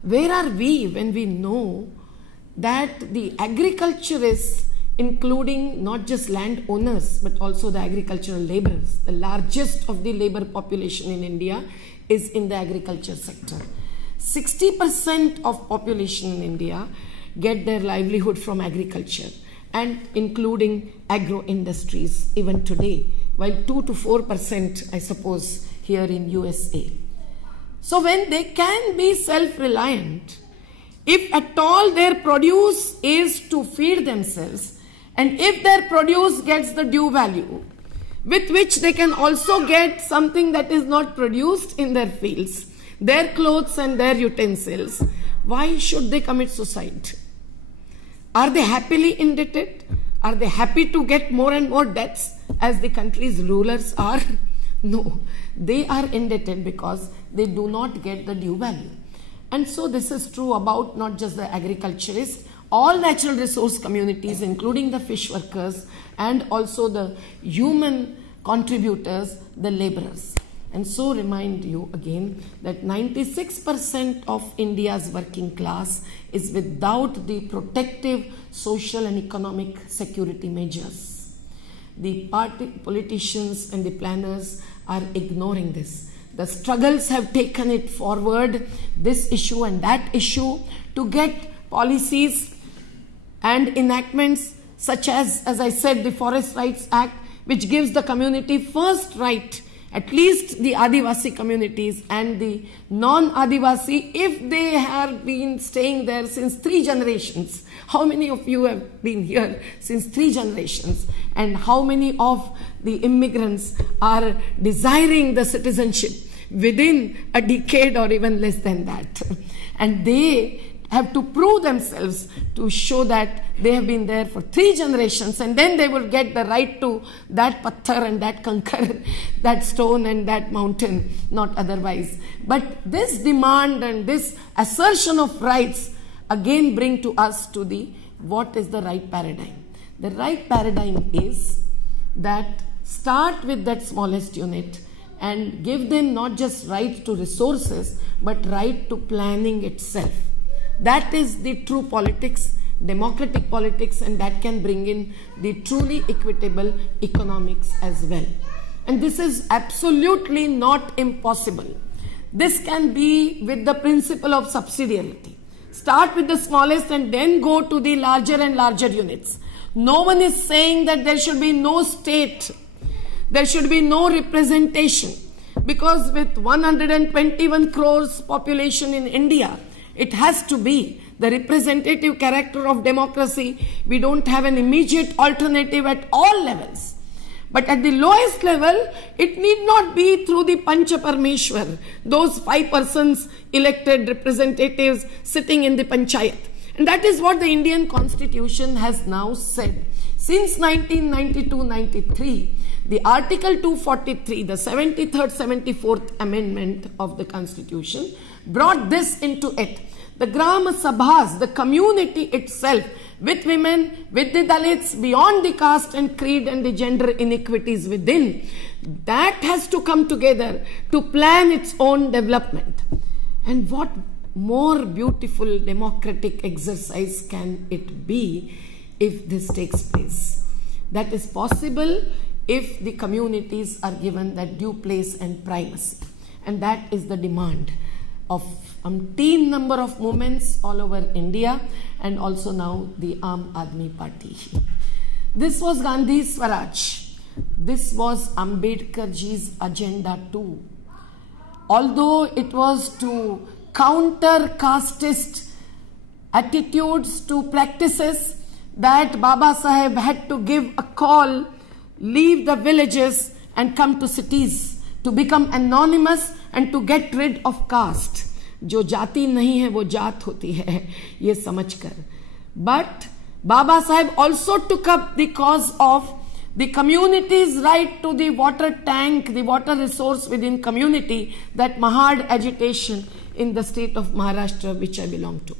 Where are we when we know that the agriculturists, including not just landowners but also the agricultural laborers, the largest of the labor population in India is in the agriculture sector. 60% of population in India get their livelihood from agriculture, and including agro industries even today, while 2 to 4% I suppose here in USA. So when they can be self-reliant, if at all their produce is to feed themselves, and if their produce gets the due value, with which they can also get something that is not produced in their fields, their clothes and their utensils, why should they commit suicide? Are they happily indebted? Are they happy to get more and more debts as the country's rulers are? No, they are indebted because they do not get the due value. And so this is true about not just the agriculturists, all natural resource communities, including the fish workers and also the human contributors, the laborers. And so remind you again that 96% of India's working class is without the protective social and economic security measures. The politicians and the planners are ignoring this. The struggles have taken it forward, this issue and that issue, to get policies and enactments such as I said, the Forest Rights Act, which gives the community first right, at least the Adivasi communities and the non-Adivasi, if they have been staying there since 3 generations. How many of you have been here since 3 generations? And how many of the immigrants are desiring the citizenship within a decade or even less than that? And they have to prove themselves to show that they have been there for 3 generations, and then they will get the right to that patthar and that kankar, that stone and that mountain, not otherwise. But this demand and this assertion of rights again bring to us to the what is the right paradigm. The right paradigm is that start with that smallest unit and give them not just right to resources, but right to planning itself. That is the true politics, democratic politics, and that can bring in the truly equitable economics as well. And this is absolutely not impossible. This can be with the principle of subsidiarity. Start with the smallest and then go to the larger and larger units. No one is saying that there should be no state, there should be no representation, because with 121 crores population in India, it has to be the representative character of democracy. We don't have an immediate alternative at all levels. But at the lowest level, it need not be through the Pancha Parmeshwar, those 5 persons elected representatives sitting in the panchayat. And that is what the Indian Constitution has now said. Since 1992-93, the Article 243, the 73rd, 74th Amendment of the Constitution, brought this into it. The Grama Sabhas, the community itself, with women, with the Dalits, beyond the caste and creed and the gender inequities within, that has to come together to plan its own development. And what more beautiful democratic exercise can it be if this takes place? That is possible if the communities are given that due place and primacy. And that is the demand of umpteen number of movements all over India, and also now the Aam Aadmi Party. This was Gandhi's Swaraj. This was Ambedkarji's agenda too. Although it was to counter casteist attitudes to practices, that Baba Saheb had to give a call, leave the villages and come to cities to become anonymous and to get rid of caste. जो जाति नहीं है वो जात होती है, ये समझकर. But Baba Saheb also took up the cause of the community's right to the water tank, the water resource within community, that Mahad agitation in the state of Maharashtra, which I belong to.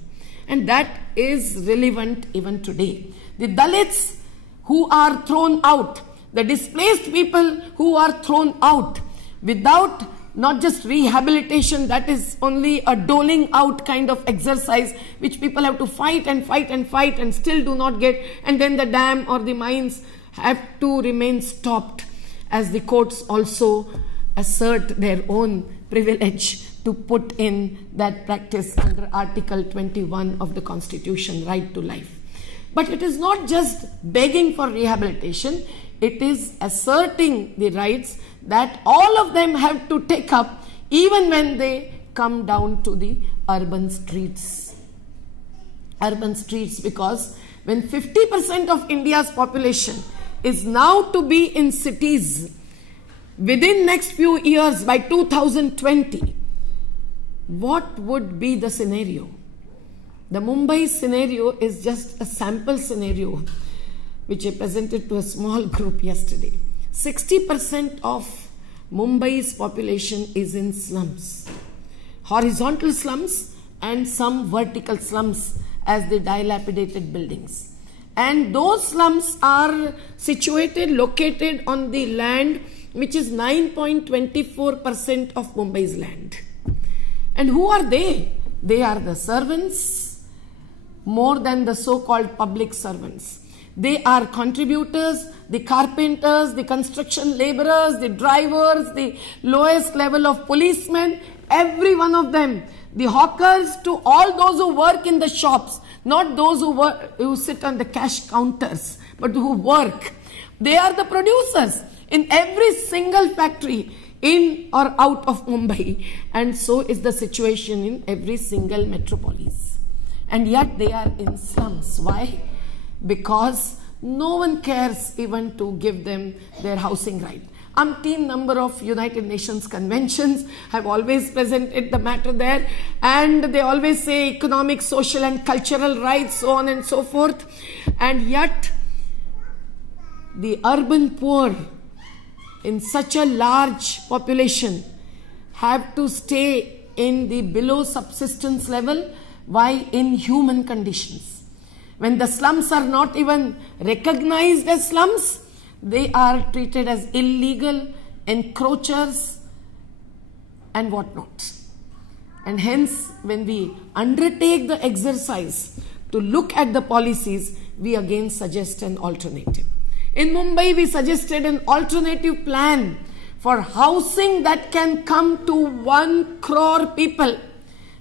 And that is relevant even today. The Dalits who are thrown out, the displaced people who are thrown out without not just rehabilitation, that is only a doling out kind of exercise which people have to fight and fight and fight and still do not get, and then the dam or the mines have to remain stopped, as the courts also assert their own privilege to put in that practice under Article 21 of the Constitution, right to life. But it is not just begging for rehabilitation, it is asserting the rights that all of them have to take up even when they come down to the urban streets. Urban streets, because when 50% of India's population is now to be in cities within next few years by 2020, what would be the scenario? The Mumbai scenario is just a sample scenario which I presented to a small group yesterday. 60% of Mumbai's population is in slums, horizontal slums and some vertical slums as the dilapidated buildings. And those slums are situated, located on the land which is 9.24% of Mumbai's land. And who are they? They are the servants more than the so-called public servants. They are contributors, the carpenters, the construction laborers, the drivers, the lowest level of policemen, every one of them, the hawkers, to all those who work in the shops, not those who sit on the cash counters, but who work. They are the producers in every single factory in or out of Mumbai, and so is the situation in every single metropolis. And yet they are in slums. Why? Because no one cares even to give them their housing right. umpteen number of United Nations conventions. I've always presented the matter there, and they always say economic, social and cultural rights, so on and so forth. And yet the urban poor in such a large population have to stay in the below subsistence level. Why? Inhuman conditions. When the slums are not even recognized as slums, they are treated as illegal encroachers and whatnot. And hence, when we undertake the exercise to look at the policies, we again suggest an alternative. In Mumbai, we suggested an alternative plan for housing that can come to 1 crore people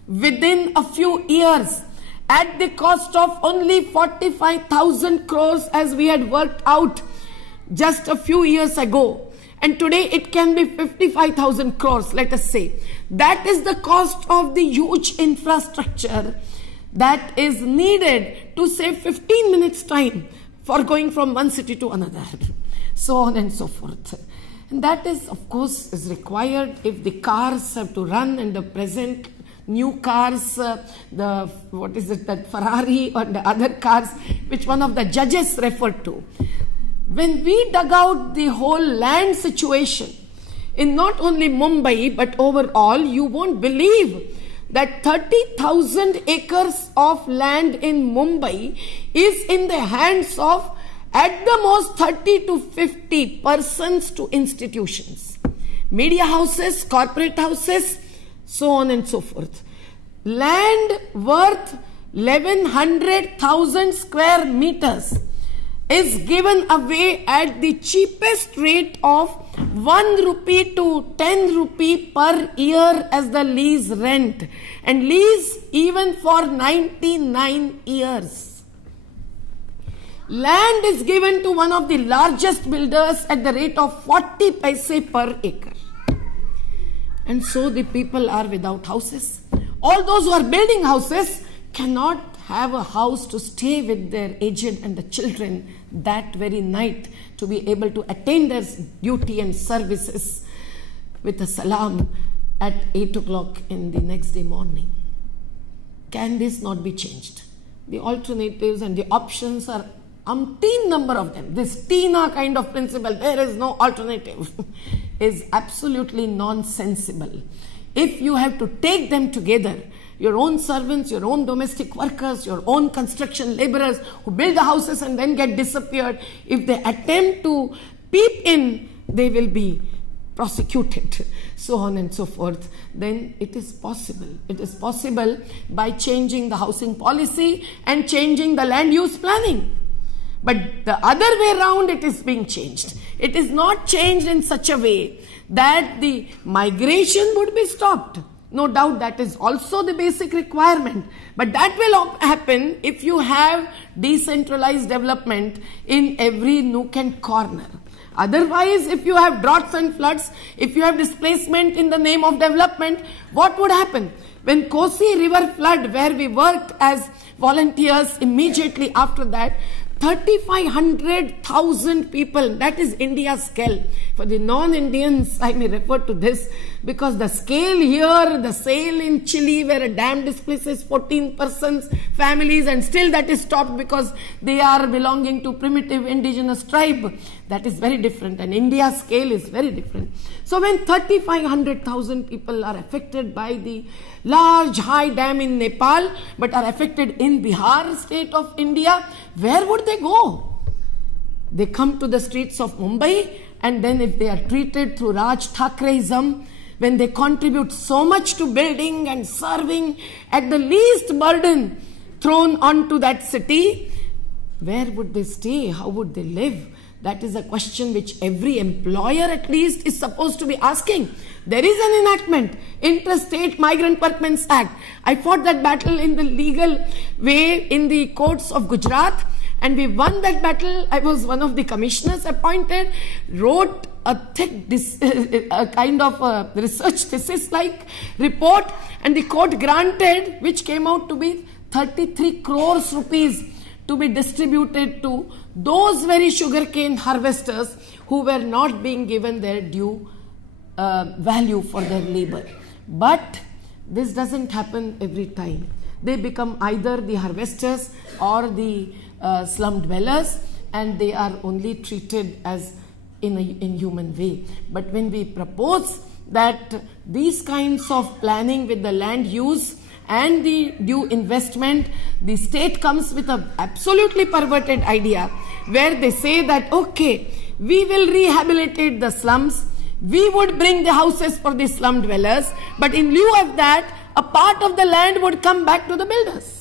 within a few years at the cost of only 45,000 crores as we had worked out just a few years ago. And today it can be 55,000 crores, let us say. That is the cost of the huge infrastructure that is needed to save 15 minutes time for going from one city to another, so on and so forth. And that is, of course, is required if the cars have to run, and the present new cars, that Ferrari or the other cars, which one of the judges referred to. When we dug out the whole land situation in not only Mumbai but overall, you won't believe that 30,000 acres of land in Mumbai is in the hands of at the most 30 to 50 persons to institutions, media houses, corporate houses, so on and so forth. Land worth 1100,000 square meters is given away at the cheapest rate of 1 rupee to 10 rupee per year as the lease rent, and lease even for 99 years. Land is given to one of the largest builders at the rate of 40 paise per acre. And so the people are without houses. All those who are building houses cannot have a house to stay with their aged and the children that very night, to be able to attain their duty and services with a salam at 8 o'clock in the next day morning. Can this not be changed? The alternatives and the options are umpteen number of them. This TINA kind of principle, there is no alternative, is absolutely nonsensible. If you have to take them together, your own servants, your own domestic workers, your own construction laborers who build the houses and then get disappeared, if they attempt to peep in, they will be prosecuted, so on and so forth. Then it is possible. It is possible by changing the housing policy and changing the land use planning. But the other way around, it is being changed. It is not changed in such a way that the migration would be stopped. No doubt that is also the basic requirement. But that will happen if you have decentralized development in every nook and corner. Otherwise, if you have droughts and floods, if you have displacement in the name of development, what would happen? When Kosi River flood, where we worked as volunteers immediately after that, 3,500,000 people, that is India's scale. For the non-Indians, I may refer to this, because the scale here, the sale in Chile, where a dam displaces 14 persons, families, and still that is stopped because they are belonging to primitive indigenous tribe. That is very different, and India's scale is very different. So when 3,500,000 people are affected by the large high dam in Nepal, but are affected in Bihar state of India, where would they go? They come to the streets of Mumbai, and then if they are treated through Raj Thakreism, when they contribute so much to building and serving at the least burden thrown onto that city, where would they stay? How would they live? That is a question which every employer at least is supposed to be asking. There is an enactment, Interstate Migrant Workmen's Act. I fought that battle in the legal way in the courts of Gujarat, and we won that battle. I was one of the commissioners appointed, wrote a thick a kind of a research thesis-like report, and the court granted, which came out to be 33 crores rupees to be distributed to those very sugarcane harvesters who were not being given their due value for their labor. But this doesn't happen every time. They become either the harvesters or the slum dwellers, and they are only treated as in a inhuman way. But when we propose that these kinds of planning with the land use and the due investment, the state comes with an absolutely perverted idea where they say that, okay, we will rehabilitate the slums, we would bring the houses for the slum dwellers, but in lieu of that, a part of the land would come back to the builders.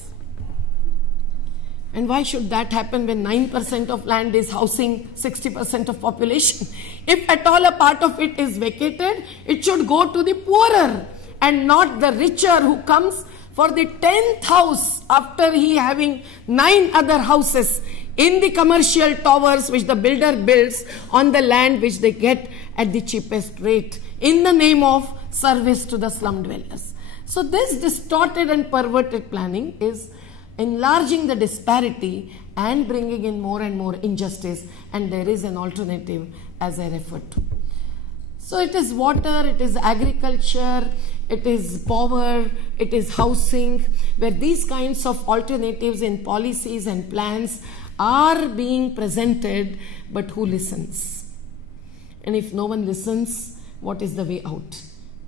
And why should that happen when 9% of land is housing 60% of population? If at all a part of it is vacated, it should go to the poorer and not the richer who comes for the 10th house after he having 9 other houses in the commercial towers which the builder builds on the land which they get at the cheapest rate in the name of service to the slum dwellers. So this distorted and perverted planning is enlarging the disparity and bringing in more and more injustice, and there is an alternative as I referred to. So it is water, it is agriculture, it is power, it is housing, where these kinds of alternatives in policies and plans are being presented, but who listens? And if no one listens, what is the way out?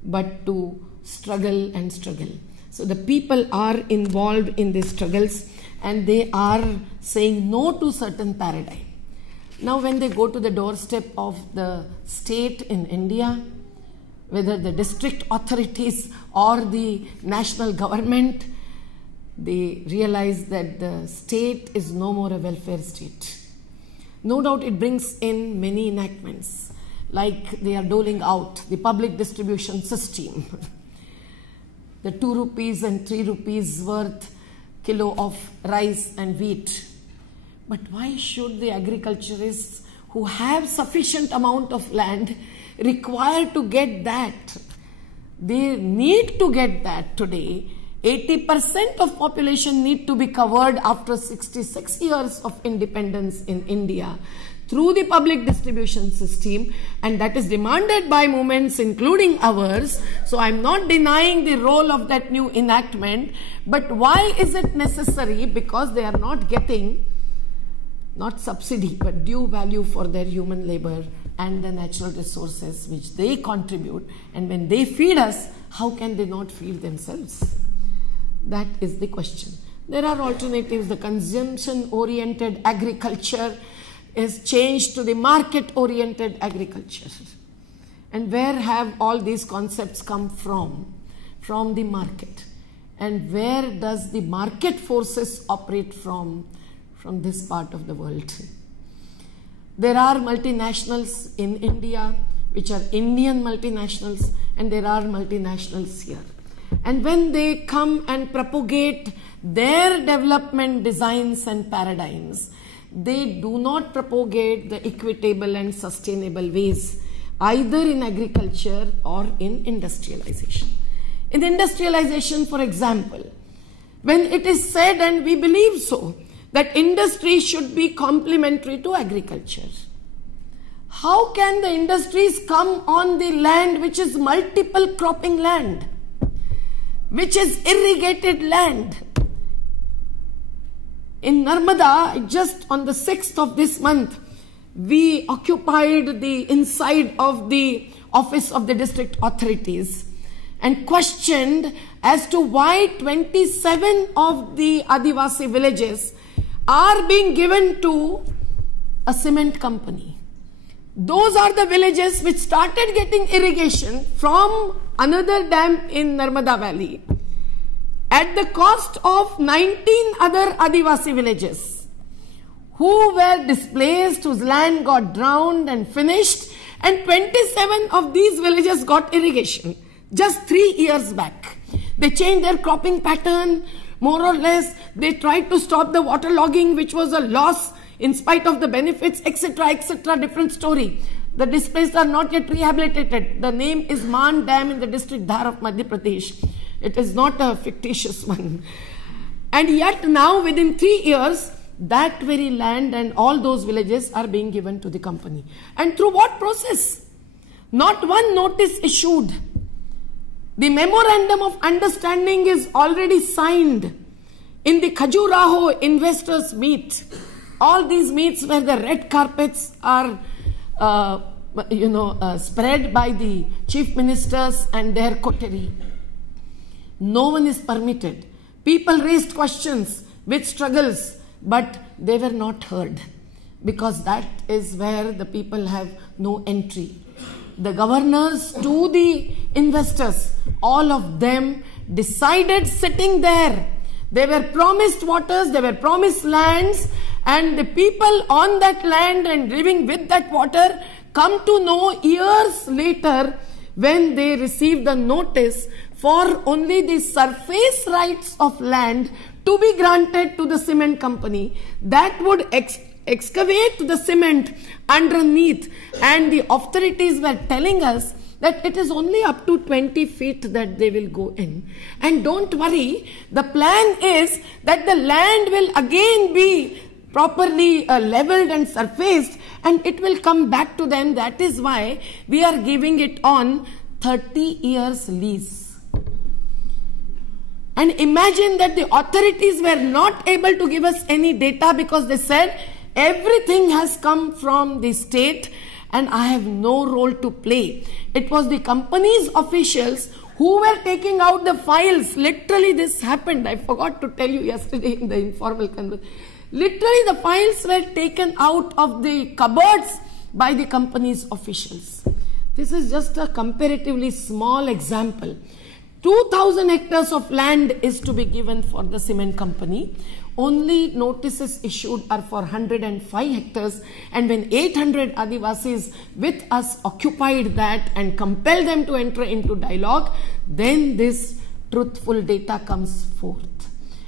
But to struggle and struggle. So the people are involved in these struggles and they are saying no to certain paradigm. Now when they go to the doorstep of the state in India, whether the district authorities or the national government, they realize that the state is no more a welfare state. No doubt it brings in many enactments, like they are doling out the public distribution system. The 2 rupees and 3 rupees worth kilo of rice and wheat. But why should the agriculturists who have sufficient amount of land require to get that? They need to get that today. 80% of population need to be covered after 66 years of independence in India through the public distribution system, and that is demanded by movements including ours. So I'm not denying the role of that new enactment, but why is it necessary? Because they are not getting not subsidy but due value for their human labor and the natural resources which they contribute, and when they feed us, how can they not feed themselves? That is the question. There are alternatives. The consumption-oriented agriculture is changed to the market-oriented agriculture. And where have all these concepts come from? From the market. And where does the market forces operate from? From this part of the world. There are multinationals in India, which are Indian multinationals, and there are multinationals here. And when they come and propagate their development designs and paradigms, they do not propagate the equitable and sustainable ways, either in agriculture or in industrialization. In industrialization, for example, when it is said, and we believe so, that industry should be complementary to agriculture, how can the industries come on the land which is multiple cropping land, which is irrigated land? In Narmada, just on the 6th of this month, we occupied the inside of the office of the district authorities and questioned as to why 27 of the Adivasi villages are being given to a cement company. Those are the villages which started getting irrigation from another dam in Narmada Valley at the cost of 19 other Adivasi villages who were displaced, whose land got drowned and finished, and 27 of these villages got irrigation just 3 years back. They changed their cropping pattern, more or less. They tried to stop the water logging, which was a loss in spite of the benefits, etc., etc., different story. The displaced are not yet rehabilitated. The name is Man Dam in the district Dhar of Madhya Pradesh. It is not a fictitious one. And yet now within 3 years, that very land and all those villages are being given to the company. And through what process? Not one notice issued. The memorandum of understanding is already signed in the Khajuraho investors meet. All these meets where the red carpets are spread by the chief ministers and their coterie. No one is permitted. People raised questions with struggles, but they were not heard, because that is where the people have no entry. The governors to the investors, all of them decided sitting there. They were promised waters, they were promised lands, and the people on that land and living with that water come to know years later when they receive the notice for only the surface rights of land to be granted to the cement company that would excavate the cement underneath, and the authorities were telling us that it is only up to 20 feet that they will go in. And don't worry, the plan is that the land will again be properly leveled and surfaced, and it will come back to them. That is why we are giving it on 30 years lease. And imagine that the authorities were not able to give us any data because they said everything has come from the state and I have no role to play. It was the company's officials who were taking out the files. Literally this happened. I forgot to tell you yesterday in the informal conversation. Literally the files were taken out of the cupboards by the company's officials. This is just a comparatively small example. 2,000 hectares of land is to be given for the cement company. Only notices issued are for 105 hectares, and when 800 Adivasis with us occupied that and compelled them to enter into dialogue, then this truthful data comes forth.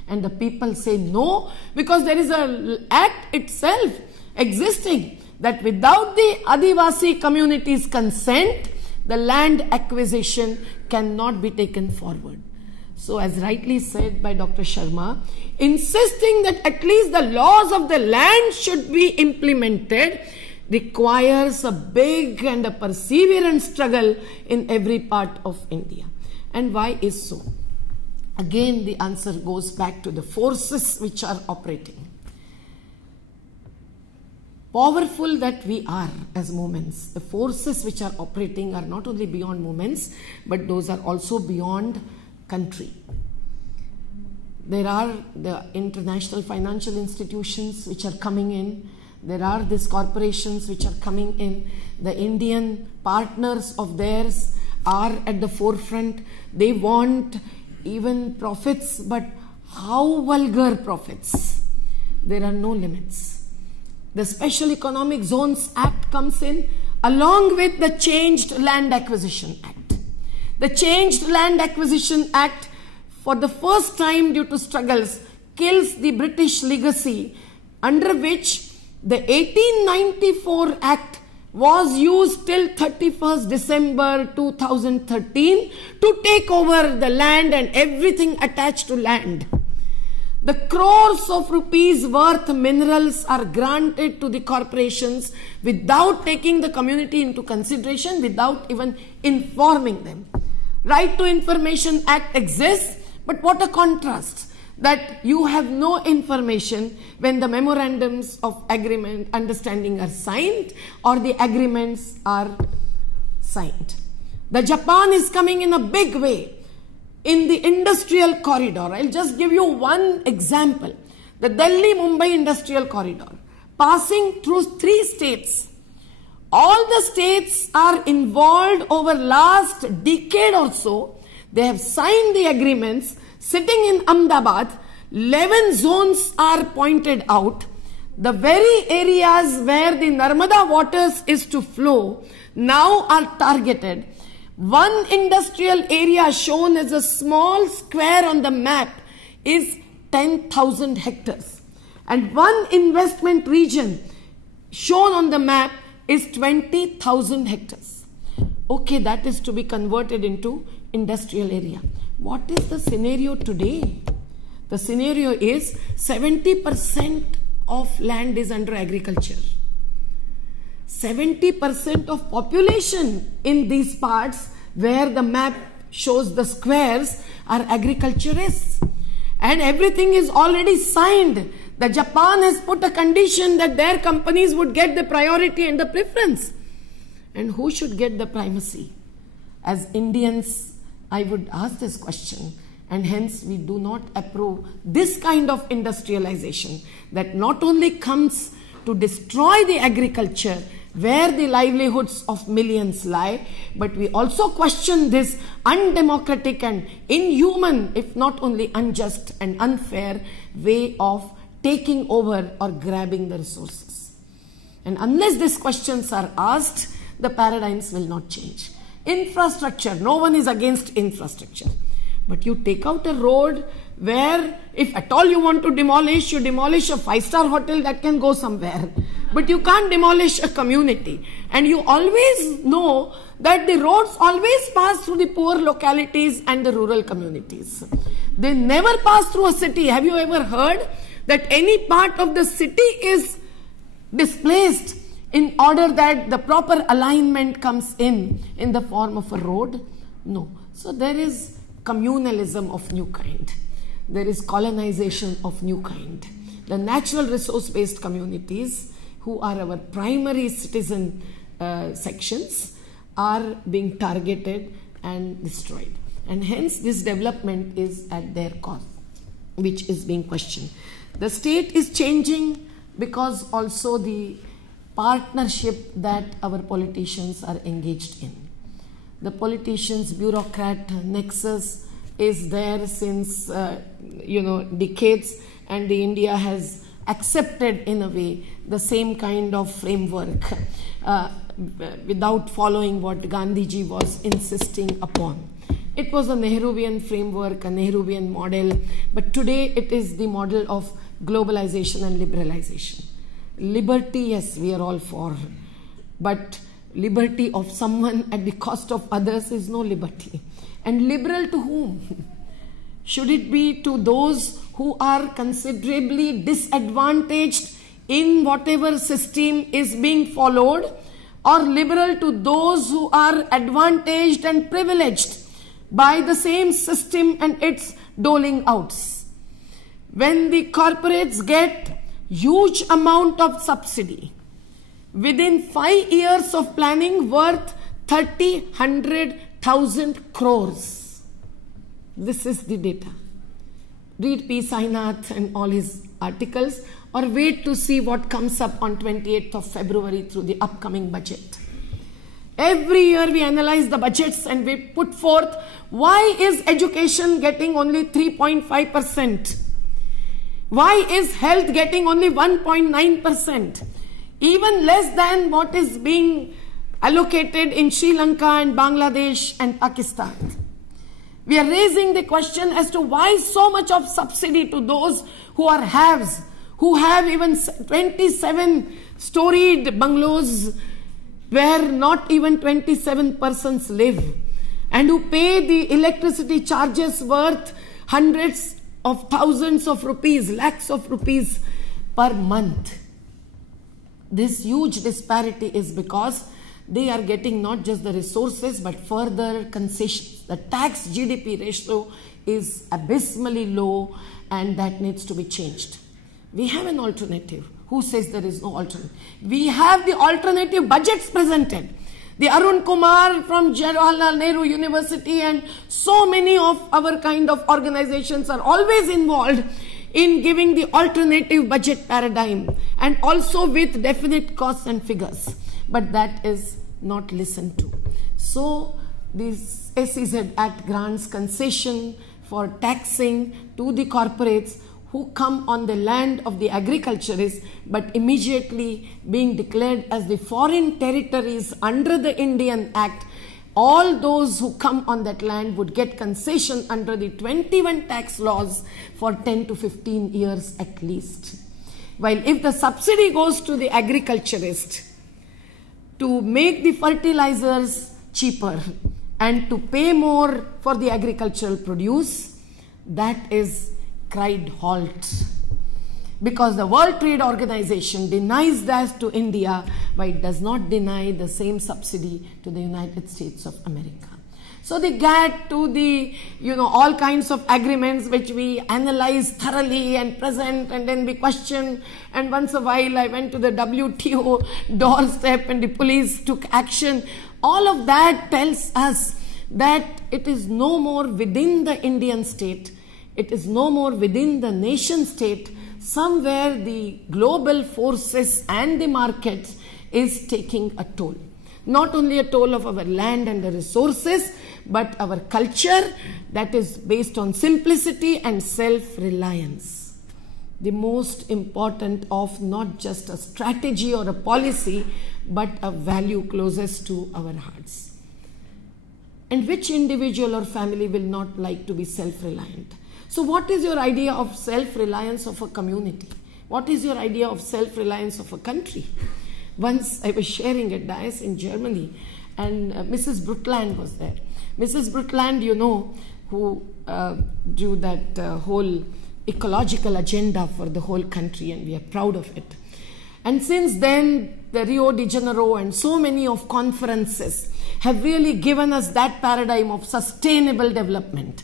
And the people say no, because there is an act itself existing that without the Adivasi community's consent, the land acquisition cannot be taken forward. So as rightly said by Dr. Sharma, insisting that at least the laws of the land should be implemented requires a big and a perseverant struggle in every part of India. And why is so? Again, the answer goes back to the forces which are operating. Powerful that we are as movements, the forces which are operating are not only beyond movements, but those are also beyond country. There are the international financial institutions which are coming in. There are these corporations which are coming in. The Indian partners of theirs are at the forefront. They want even profits, but how vulgar profits? There are no limits. The Special Economic Zones Act comes in along with the Changed Land Acquisition Act. The Changed Land Acquisition Act, for the first time due to struggles, kills the British legacy under which the 1894 Act was used till 31st December 2013 to take over the land and everything attached to land. The crores of rupees worth minerals are granted to the corporations without taking the community into consideration, without even informing them. Right to Information Act exists, but what a contrast that you have no information when the memorandums of agreement, understanding are signed or the agreements are signed. The Japan is coming in a big way in the industrial corridor. I'll just give you one example. The Delhi-Mumbai industrial corridor, passing through 3 states. All the states are involved over last decade or so. They have signed the agreements. Sitting in Ahmedabad, 11 zones are pointed out. The very areas where the Narmada waters is to flow now are targeted. One industrial area shown as a small square on the map is 10,000 hectares. And one investment region shown on the map is 20,000 hectares. Okay, that is to be converted into industrial area. What is the scenario today? The scenario is 70% of land is under agriculture. 70% of population in these parts where the map shows the squares are agriculturists. And everything is already signed. The Japan has put a condition that their companies would get the priority and the preference. And who should get the primacy? As Indians, I would ask this question. And hence we do not approve this kind of industrialization that not only comes to destroy the agriculture where the livelihoods of millions lie, but we also question this undemocratic and inhuman, if not only unjust and unfair, way of taking over or grabbing the resources. And unless these questions are asked, the paradigms will not change. Infrastructure, no one is against infrastructure. But you take out a road where, if at all you want to demolish, you demolish a 5-star hotel that can go somewhere. But you can't demolish a community. And you always know that the roads always pass through the poor localities and the rural communities. They never pass through a city. Have you ever heard that any part of the city is displaced in order that the proper alignment comes in the form of a road? No. So there is communalism of new kind. There is colonization of new kind. The natural resource-based communities, who are our primary citizen sections, are being targeted and destroyed. And hence this development is at their cost, which is being questioned. The state is changing because also the partnership that our politicians are engaged in. The politicians' bureaucrat nexus is there since decades, and the India has accepted in a way the same kind of framework without following what Gandhiji was insisting upon. It was a Nehruvian framework, a Nehruvian model, but today it is the model of globalization and liberalization. Liberty, yes, we are all for, but liberty of someone at the cost of others is no liberty. And liberal to whom? Should it be to those who are considerably disadvantaged in whatever system is being followed, or liberal to those who are advantaged and privileged by the same system and its doling outs? When the corporates get huge amount of subsidy, within 5 years of planning worth 100,000 crores. This is the data. Read P. Sainath and all his articles, or wait to see what comes up on 28th of February through the upcoming budget. Every year we analyze the budgets and we put forth, why is education getting only 3.5%? Why is health getting only 1.9%? Even less than what is being allocated in Sri Lanka and Bangladesh and Pakistan. We are raising the question as to why so much of subsidy to those who are haves, who have even 27-storied bungalows where not even 27 persons live, and who pay the electricity charges worth hundreds of thousands of rupees, lakhs of rupees per month. This huge disparity is because they are getting not just the resources but further concessions. The tax GDP ratio is abysmally low, and that needs to be changed. We have an alternative. Who says there is no alternative? We have the alternative budgets presented. The Arun Kumar from Jawaharlal Nehru University and so many of our kind of organizations are always involved in giving the alternative budget paradigm, and also with definite costs and figures. But that is not listened to. So this SEZ Act grants concession for taxing to the corporates who come on the land of the agriculturists, but immediately being declared as the foreign territories under the Indian Act. All those who come on that land would get concession under the 21 tax laws for 10 to 15 years at least. While if the subsidy goes to the agriculturist to make the fertilizers cheaper and to pay more for the agricultural produce, that is cried halt. Because the World Trade Organization denies that to India, but it does not deny the same subsidy to the United States of America. So they get to the, all kinds of agreements which we analyze thoroughly and present, and then we question. And once a while I went to the WTO doorstep and the police took action. All of that tells us that it is no more within the Indian state, it is no more within the nation state. Somewhere the global forces and the markets is taking a toll. Not only a toll of our land and the resources, but our culture that is based on simplicity and self-reliance. The most important of not just a strategy or a policy, but a value closest to our hearts. And which individual or family will not like to be self-reliant? So what is your idea of self-reliance of a community? What is your idea of self-reliance of a country? Once I was sharing at DIAS in Germany, and Mrs. Brundtland was there. Mrs. Brundtland, who drew that whole ecological agenda for the whole country, and we are proud of it. And since then, the Rio de Janeiro and so many of conferences have really given us that paradigm of sustainable development.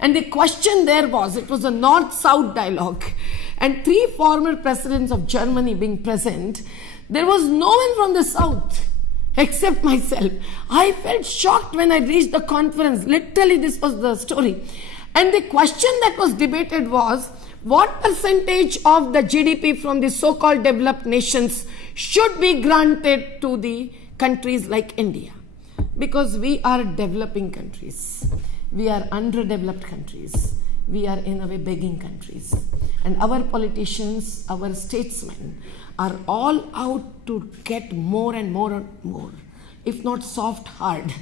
And the question there was, it was a North-South dialogue, and 3 former presidents of Germany being present, there was no one from the South except myself. I felt shocked when I reached the conference. Literally, this was the story. And the question that was debated was, what percentage of the GDP from the so-called developed nations should be granted to the countries like India? Because we are developing countries. We are underdeveloped countries. We are in a way begging countries. And our politicians, our statesmen are all out to get more and more and more, if not soft, hard,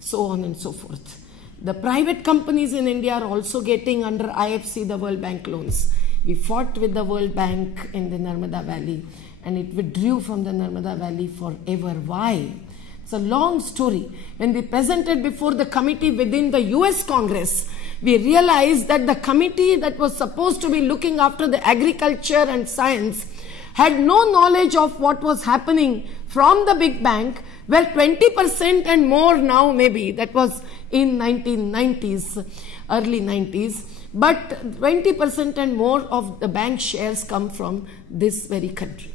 so on and so forth. The private companies in India are also getting under IFC the World Bank loans. We fought with the World Bank in the Narmada Valley, and it withdrew from the Narmada Valley forever. Why? It's a long story. When we presented before the committee within the US Congress, we realized that the committee that was supposed to be looking after the agriculture and science had no knowledge of what was happening from the big bank, where 20% and more now maybe, that was in 1990s, early 90s, but 20% and more of the bank shares come from this very country.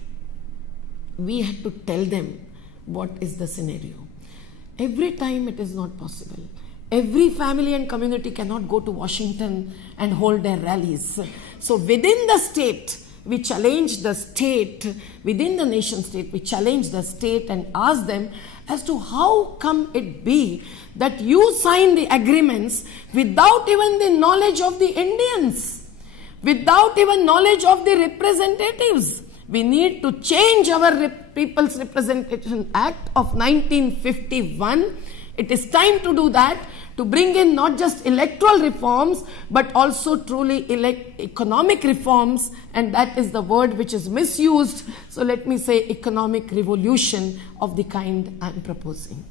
We had to tell them what is the scenario. Every time it is not possible. Every family and community cannot go to Washington and hold their rallies. So within the state, we challenge the state, within the nation state, we challenge the state and ask them as to how come it be that you sign the agreements without even the knowledge of the Indians, without even knowledge of the representatives. We need to change our People's Representation Act of 1951. It is time to do that, to bring in not just electoral reforms, but also truly economic reforms, and that is the word which is misused. So let me say economic revolution of the kind I am proposing.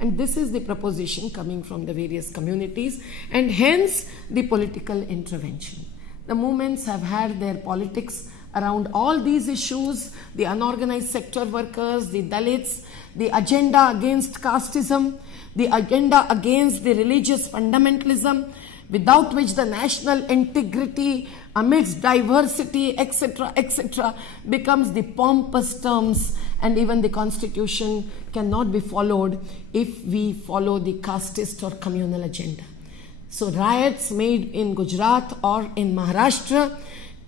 And this is the proposition coming from the various communities, and hence the political intervention. The movements have had their politics around all these issues, the unorganized sector workers, the Dalits, the agenda against casteism, the agenda against the religious fundamentalism, without which the national integrity amidst diversity, etc., becomes the pompous terms, and even the constitution cannot be followed if we follow the casteist or communal agenda. So riots made in Gujarat or in Maharashtra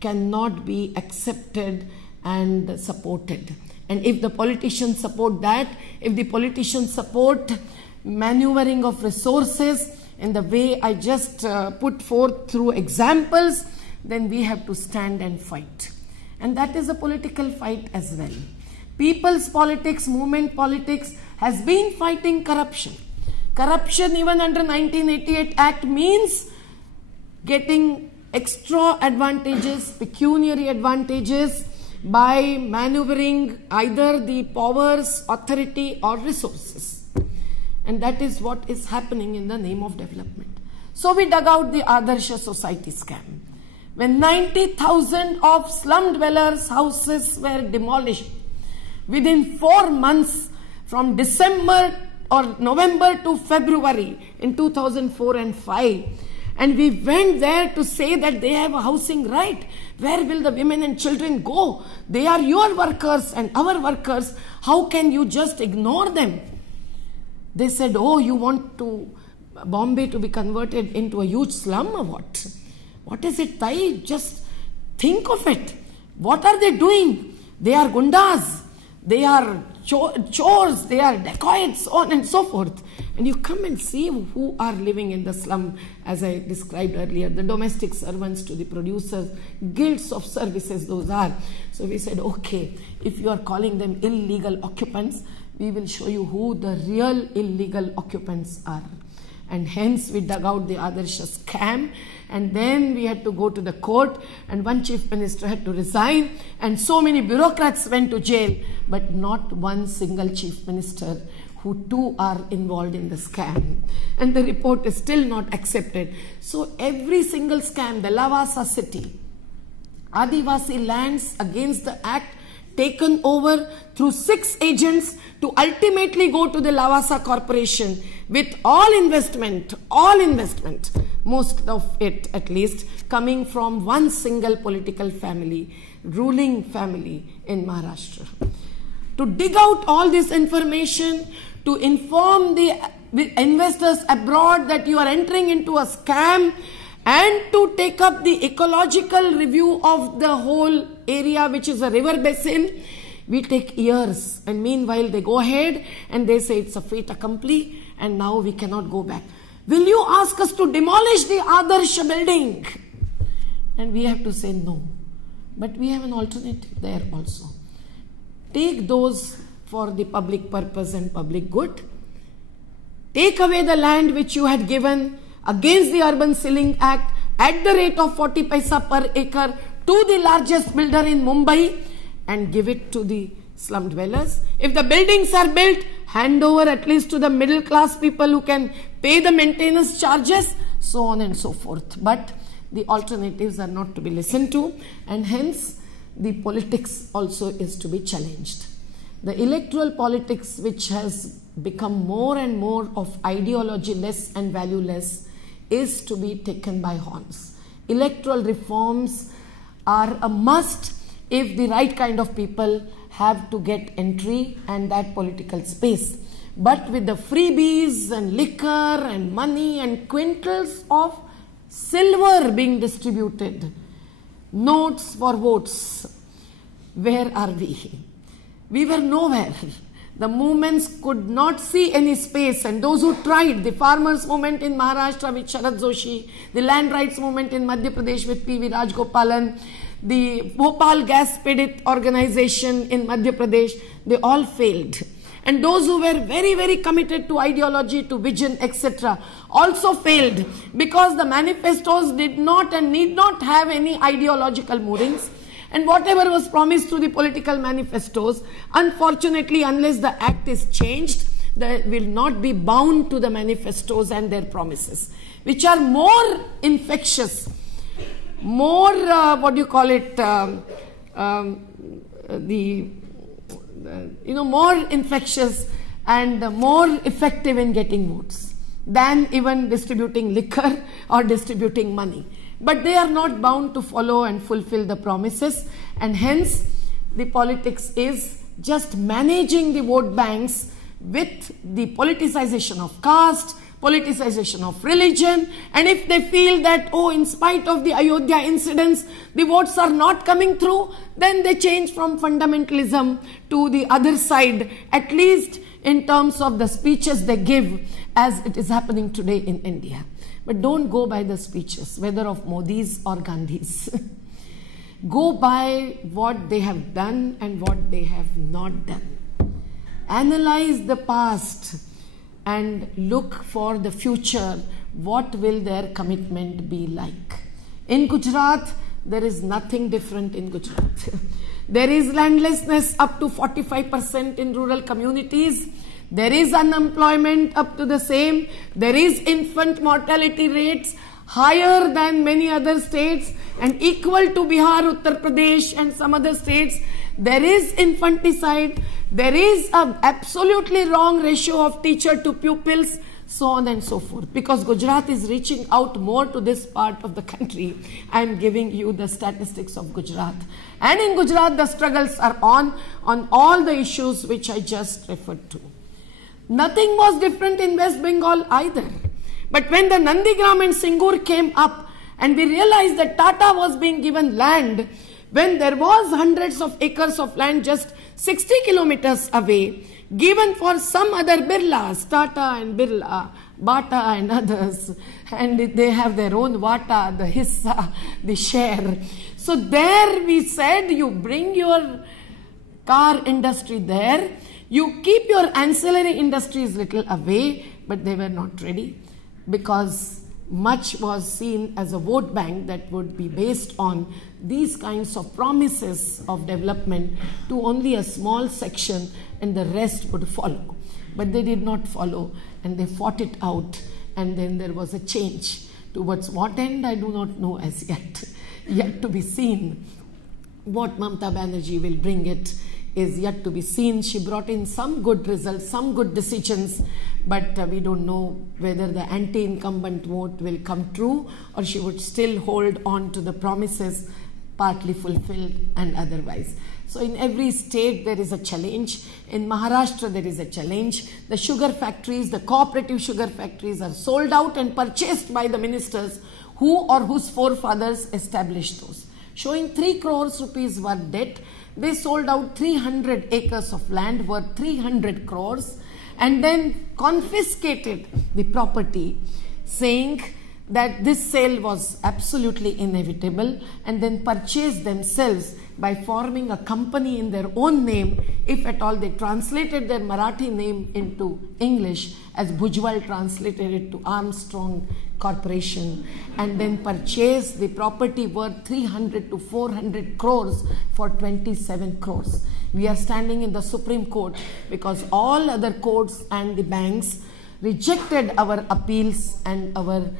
cannot be accepted and supported. And if the politicians support that, if the politicians support maneuvering of resources in the way I just put forth through examples, then we have to stand and fight. And that is a political fight as well. People's politics, movement politics has been fighting corruption. Corruption even under 1988 Act means getting extra advantages, pecuniary advantages by maneuvering either the powers, authority or resources. And that is what is happening in the name of development. So we dug out the Adarsha Society scam. when 90,000 of slum dwellers' houses were demolished within 4 months, from December or November to February in 2004 and 5. And we went there to say that they have a housing right. Where will the women and children go? They are your workers and our workers. How can you just ignore them? They said, oh, you want to Bombay to be converted into a huge slum or what? What is it, Thai? Just think of it. What are they doing? They are gundas. They are chores. They are dacoits, so on and so forth. And you come and see who are living in the slum, as I described earlier, the domestic servants to the producers, guilds of services those are. So we said, okay, if you are calling them illegal occupants, we will show you who the real illegal occupants are. And hence we dug out the Adarsha scam, and then we had to go to the court, and one chief minister had to resign, and so many bureaucrats went to jail, but not one single chief minister who too are involved in the scam. And the report is still not accepted. So every single scam, the Lavasa city, Adivasi lands against the act, taken over through 6 agents to ultimately go to the Lavasa Corporation with all investment, most of it at least, coming from one single political family, ruling family in Maharashtra. To dig out all this information, to inform the investors abroad that you are entering into a scam, and to take up the ecological review of the whole area, which is a river basin, we take years. And meanwhile, they go ahead and they say it's a fait accompli, and now we cannot go back. Will you ask us to demolish the Adarsha building? And we have to say no. But we have an alternative there also. Take those for the public purpose and public good. Take away the land which you had given against the Urban Ceiling Act at the rate of 40 paisa per acre to the largest builder in Mumbai, and give it to the slum dwellers. If the buildings are built, hand over at least to the middle class people who can pay the maintenance charges, so on and so forth. But the alternatives are not to be listened to, and hence the politics also is to be challenged. The electoral politics, which has become more and more of ideology-less and value-less, is to be taken by horns. Electoral reforms are a must if the right kind of people have to get entry and that political space. But with the freebies and liquor and money and quintals of silver being distributed, notes for votes, where are we? We were nowhere. The movements could not see any space, and those who tried, the farmers' movement in Maharashtra with Sharad Joshi, the land rights movement in Madhya Pradesh with P.V. Rajgopalan, the Bhopal Gas Pedit organization in Madhya Pradesh, they all failed. And those who were very, very committed to ideology, to vision, etc., also failed, because the manifestos did not and need not have any ideological moorings. And whatever was promised through the political manifestos, unfortunately, unless the act is changed, they will not be bound to the manifestos and their promises, which are more infectious, more, more infectious and more effective in getting votes than even distributing liquor or distributing money. But they are not bound to follow and fulfill the promises, and hence the politics is just managing the vote banks with the politicization of caste, politicization of religion, and if they feel that, oh, in spite of the Ayodhya incidents, the votes are not coming through, then they change from fundamentalism to the other side, at least in terms of the speeches they give, as it is happening today in India. But don't go by the speeches, whether of Modi's or Gandhi's. Go by what they have done and what they have not done. Analyze the past and look for the future. What will their commitment be like? In Gujarat, there is nothing different in Gujarat. There is landlessness up to 45% in rural communities. There is unemployment up to the same. There is infant mortality rates higher than many other states and equal to Bihar, Uttar Pradesh and some other states. There is infanticide, there is an absolutely wrong ratio of teacher to pupils, so on and so forth. Because Gujarat is reaching out more to this part of the country, I am giving you the statistics of Gujarat. And in Gujarat, the struggles are on all the issues which I just referred to. Nothing was different in West Bengal either. But when the Nandigram and Singur came up, and we realized that Tata was being given land, when there was hundreds of acres of land just 60 kilometers away, given for some other Birlas, Tata and Birla, Bata and others, and they have their own Vata, the Hissa, the share. So there we said, you bring your car industry there, you keep your ancillary industries little away, but they were not ready because much was seen as a vote bank that would be based on these kinds of promises of development to only a small section, and the rest would follow. But they did not follow, and they fought it out, and then there was a change. Towards what end, I do not know as yet. Yet to be seen. What Mamata Banerjee will bring it is yet to be seen. She brought in some good results, some good decisions, but we don't know whether the anti-incumbent vote will come true, or she would still hold on to the promises partly fulfilled and otherwise. So in every state there is a challenge. In Maharashtra there is a challenge. The sugar factories, the cooperative sugar factories are sold out and purchased by the ministers who or whose forefathers established those. Showing 3 crores rupees worth debt, they sold out 300 acres of land worth 300 crores and then confiscated the property, saying that this sale was absolutely inevitable, and then purchased themselves by forming a company in their own name. If at all they translated their Marathi name into English, as Bhujwal translated it to Armstrong Corporation, and then purchased the property worth 300 to 400 crores for 27 crores. We are standing in the Supreme Court because all other courts and the banks rejected our appeals and our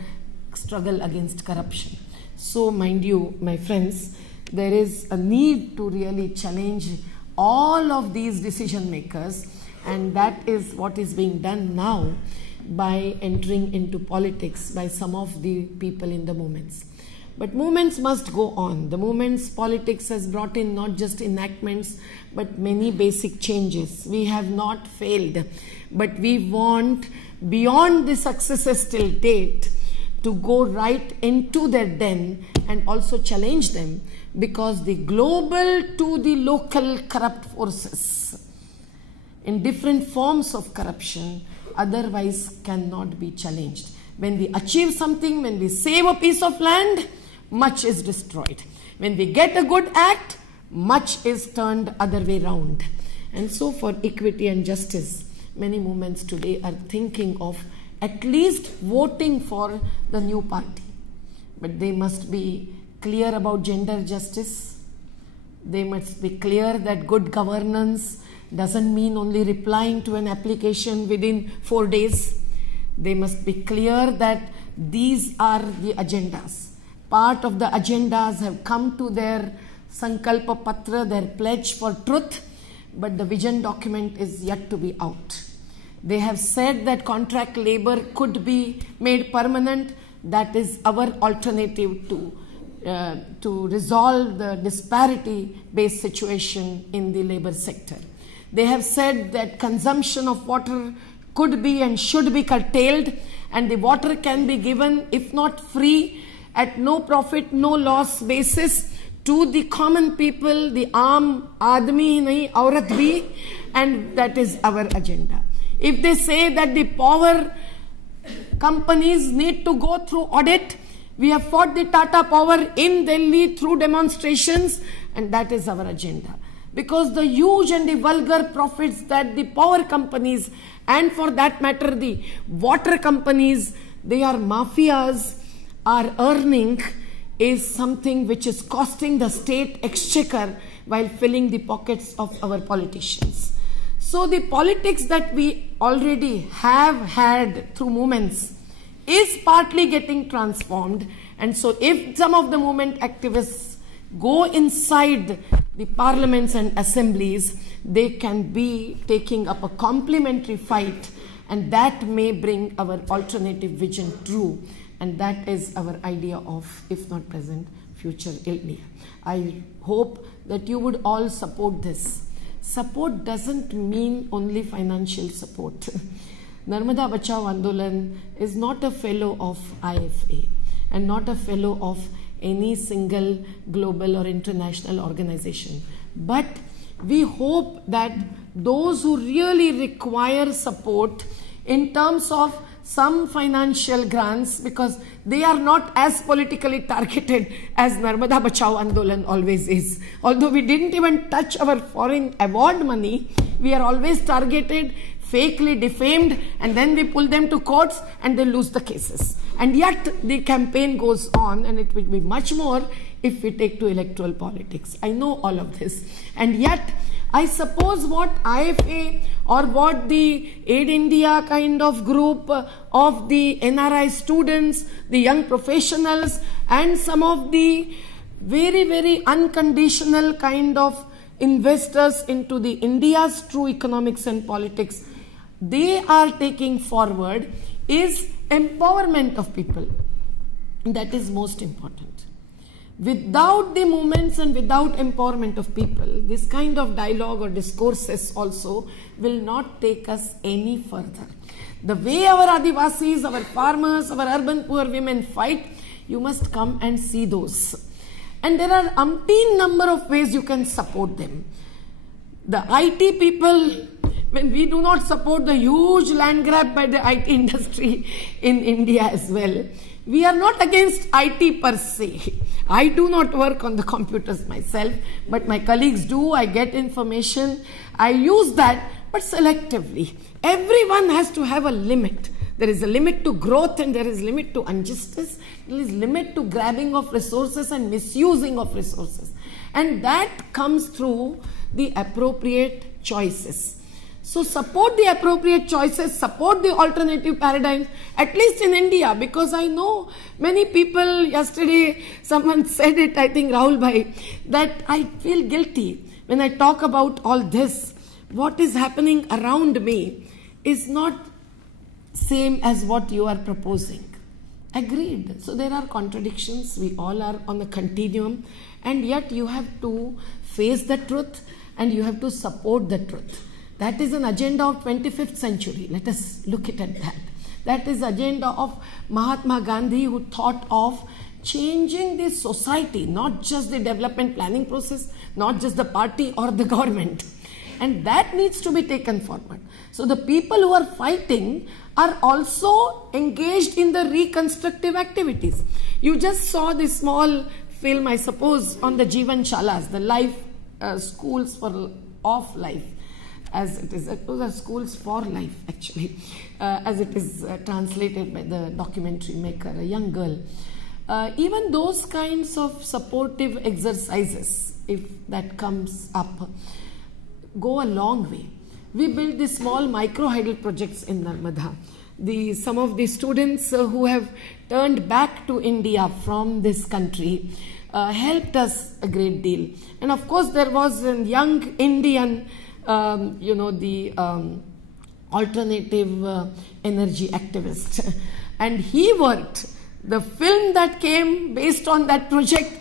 struggle against corruption. So mind you, my friends, there is a need to really challenge all of these decision makers, and that is what is being done now by entering into politics by some of the people in the movements. But movements must go on. The movements politics has brought in not just enactments but many basic changes. We have not failed, but we want beyond the successes till date to go right into their den and also challenge them, because the global to the local corrupt forces in different forms of corruption otherwise cannot be challenged. When we achieve something, when we save a piece of land, much is destroyed. When we get a good act, much is turned other way round. And so for equity and justice, many movements today are thinking of at least voting for the new party. But they must be clear about gender justice. They must be clear that good governance doesn't mean only replying to an application within 4 days. They must be clear that these are the agendas. Part of the agendas have come to their Sankalpa Patra, their pledge for truth, but the vision document is yet to be out. They have said that contract labor could be made permanent. That is our alternative to resolve the disparity-based situation in the labor sector. They have said that consumption of water could be and should be curtailed, and the water can be given, if not free, at no profit, no loss basis to the common people, the aam admi nahi, aurat bhi, and that is our agenda. If they say that the power companies need to go through audit, we have fought the Tata Power in Delhi through demonstrations, and that is our agenda. Because the huge and the vulgar profits that the power companies, and for that matter the water companies, they are mafias, are earning, is something which is costing the state exchequer while filling the pockets of our politicians. So the politics that we already have had through movements is partly getting transformed. And so if some of the movement activists go inside the parliaments and assemblies, they can be taking up a complementary fight, and that may bring our alternative vision true. And that is our idea of, if not present, future India. I hope that you would all support this. Support doesn't mean only financial support. Narmada Bachao Andolan is not a fellow of IFA and not a fellow of any single global or international organization. But we hope that those who really require support in terms of some financial grants, because they are not as politically targeted as Narmada Bachao Andolan always is. Although we didn't even touch our foreign award money, we are always targeted, fakely defamed, and then we pull them to courts and they lose the cases. And yet the campaign goes on, and it will be much more if we take to electoral politics. I know all of this. And yet I suppose what IFA or what the Aid India kind of group of the NRI students, the young professionals, and some of the very, very unconditional kind of investors into the India's true economics and politics, they are taking forward is empowerment of people. That is most important. Without the movements and without empowerment of people, this kind of dialogue or discourses also will not take us any further. The way our Adivasis, our farmers, our urban poor women fight, you must come and see those. And there are umpteen number of ways you can support them. The IT people, when we do not support the huge land grab by the IT industry in India as well, we are not against IT per se. I do not work on the computers myself, but my colleagues do. I get information. I use that, but selectively. Everyone has to have a limit. There is a limit to growth and there is a limit to injustice. There is a limit to grabbing of resources and misusing of resources. And that comes through the appropriate choices. So support the appropriate choices, support the alternative paradigms, at least in India, because I know many people, yesterday someone said it, I think Rahul Bhai, that I feel guilty when I talk about all this. What is happening around me is not same as what you are proposing. Agreed. So there are contradictions. We all are on a continuum, and yet you have to face the truth and you have to support the truth. That is an agenda of 25th century. Let us look at that. That is agenda of Mahatma Gandhi, who thought of changing the society, not just the development planning process, not just the party or the government. And that needs to be taken forward. So the people who are fighting are also engaged in the reconstructive activities. You just saw this small film, I suppose, on the Jivan Shalas, the life schools of life. As it is, those are schools for life actually, as it is translated by the documentary maker, a young girl. Even those kinds of supportive exercises, if that comes up, go a long way. We built these small micro-hydel projects in Narmada. Some of the students who have turned back to India from this country helped us a great deal. And of course there was a young Indian the alternative energy activist. And he worked. The film that came based on that project,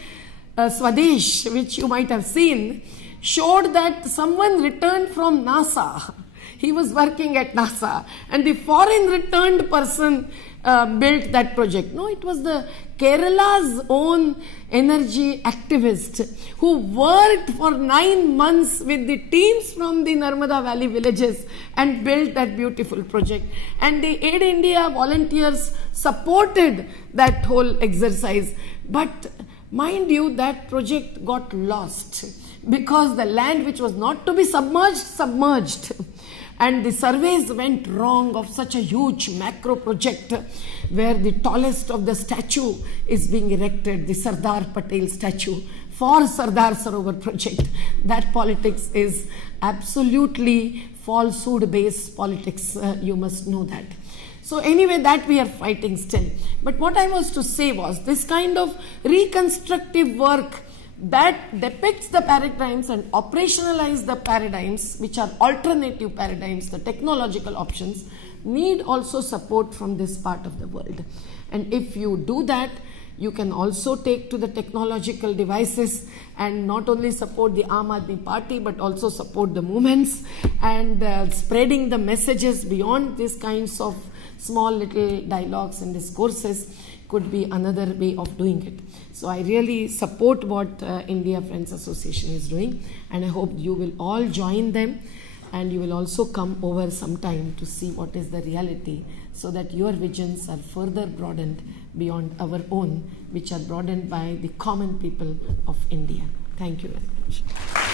Swadesh, which you might have seen, showed that someone returned from NASA. He was working at NASA. And the foreign returned person built that project. No, it was the Kerala's own energy activist who worked for 9 months with the teams from the Narmada Valley villages and built that beautiful project. And the Aid India volunteers supported that whole exercise. But mind you, that project got lost because the land which was not to be submerged. And the surveys went wrong of such a huge macro project where the tallest of the statue is being erected, the Sardar Patel statue for Sardar Sarovar project. That politics is absolutely falsehood-based politics. You must know that. So anyway, that we are fighting still. But what I was to say was, this kind of reconstructive work that depicts the paradigms and operationalize the paradigms, which are alternative paradigms, the technological options, need also support from this part of the world. And if you do that, you can also take to the technological devices and not only support the Aam Aadmi Party, but also support the movements and spreading the messages beyond these kinds of small little dialogues and discourses could be another way of doing it. So I really support what India Friends Association is doing, and I hope you will all join them, and you will also come over sometime to see what is the reality, so that your visions are further broadened beyond our own, which are broadened by the common people of India. Thank you very much.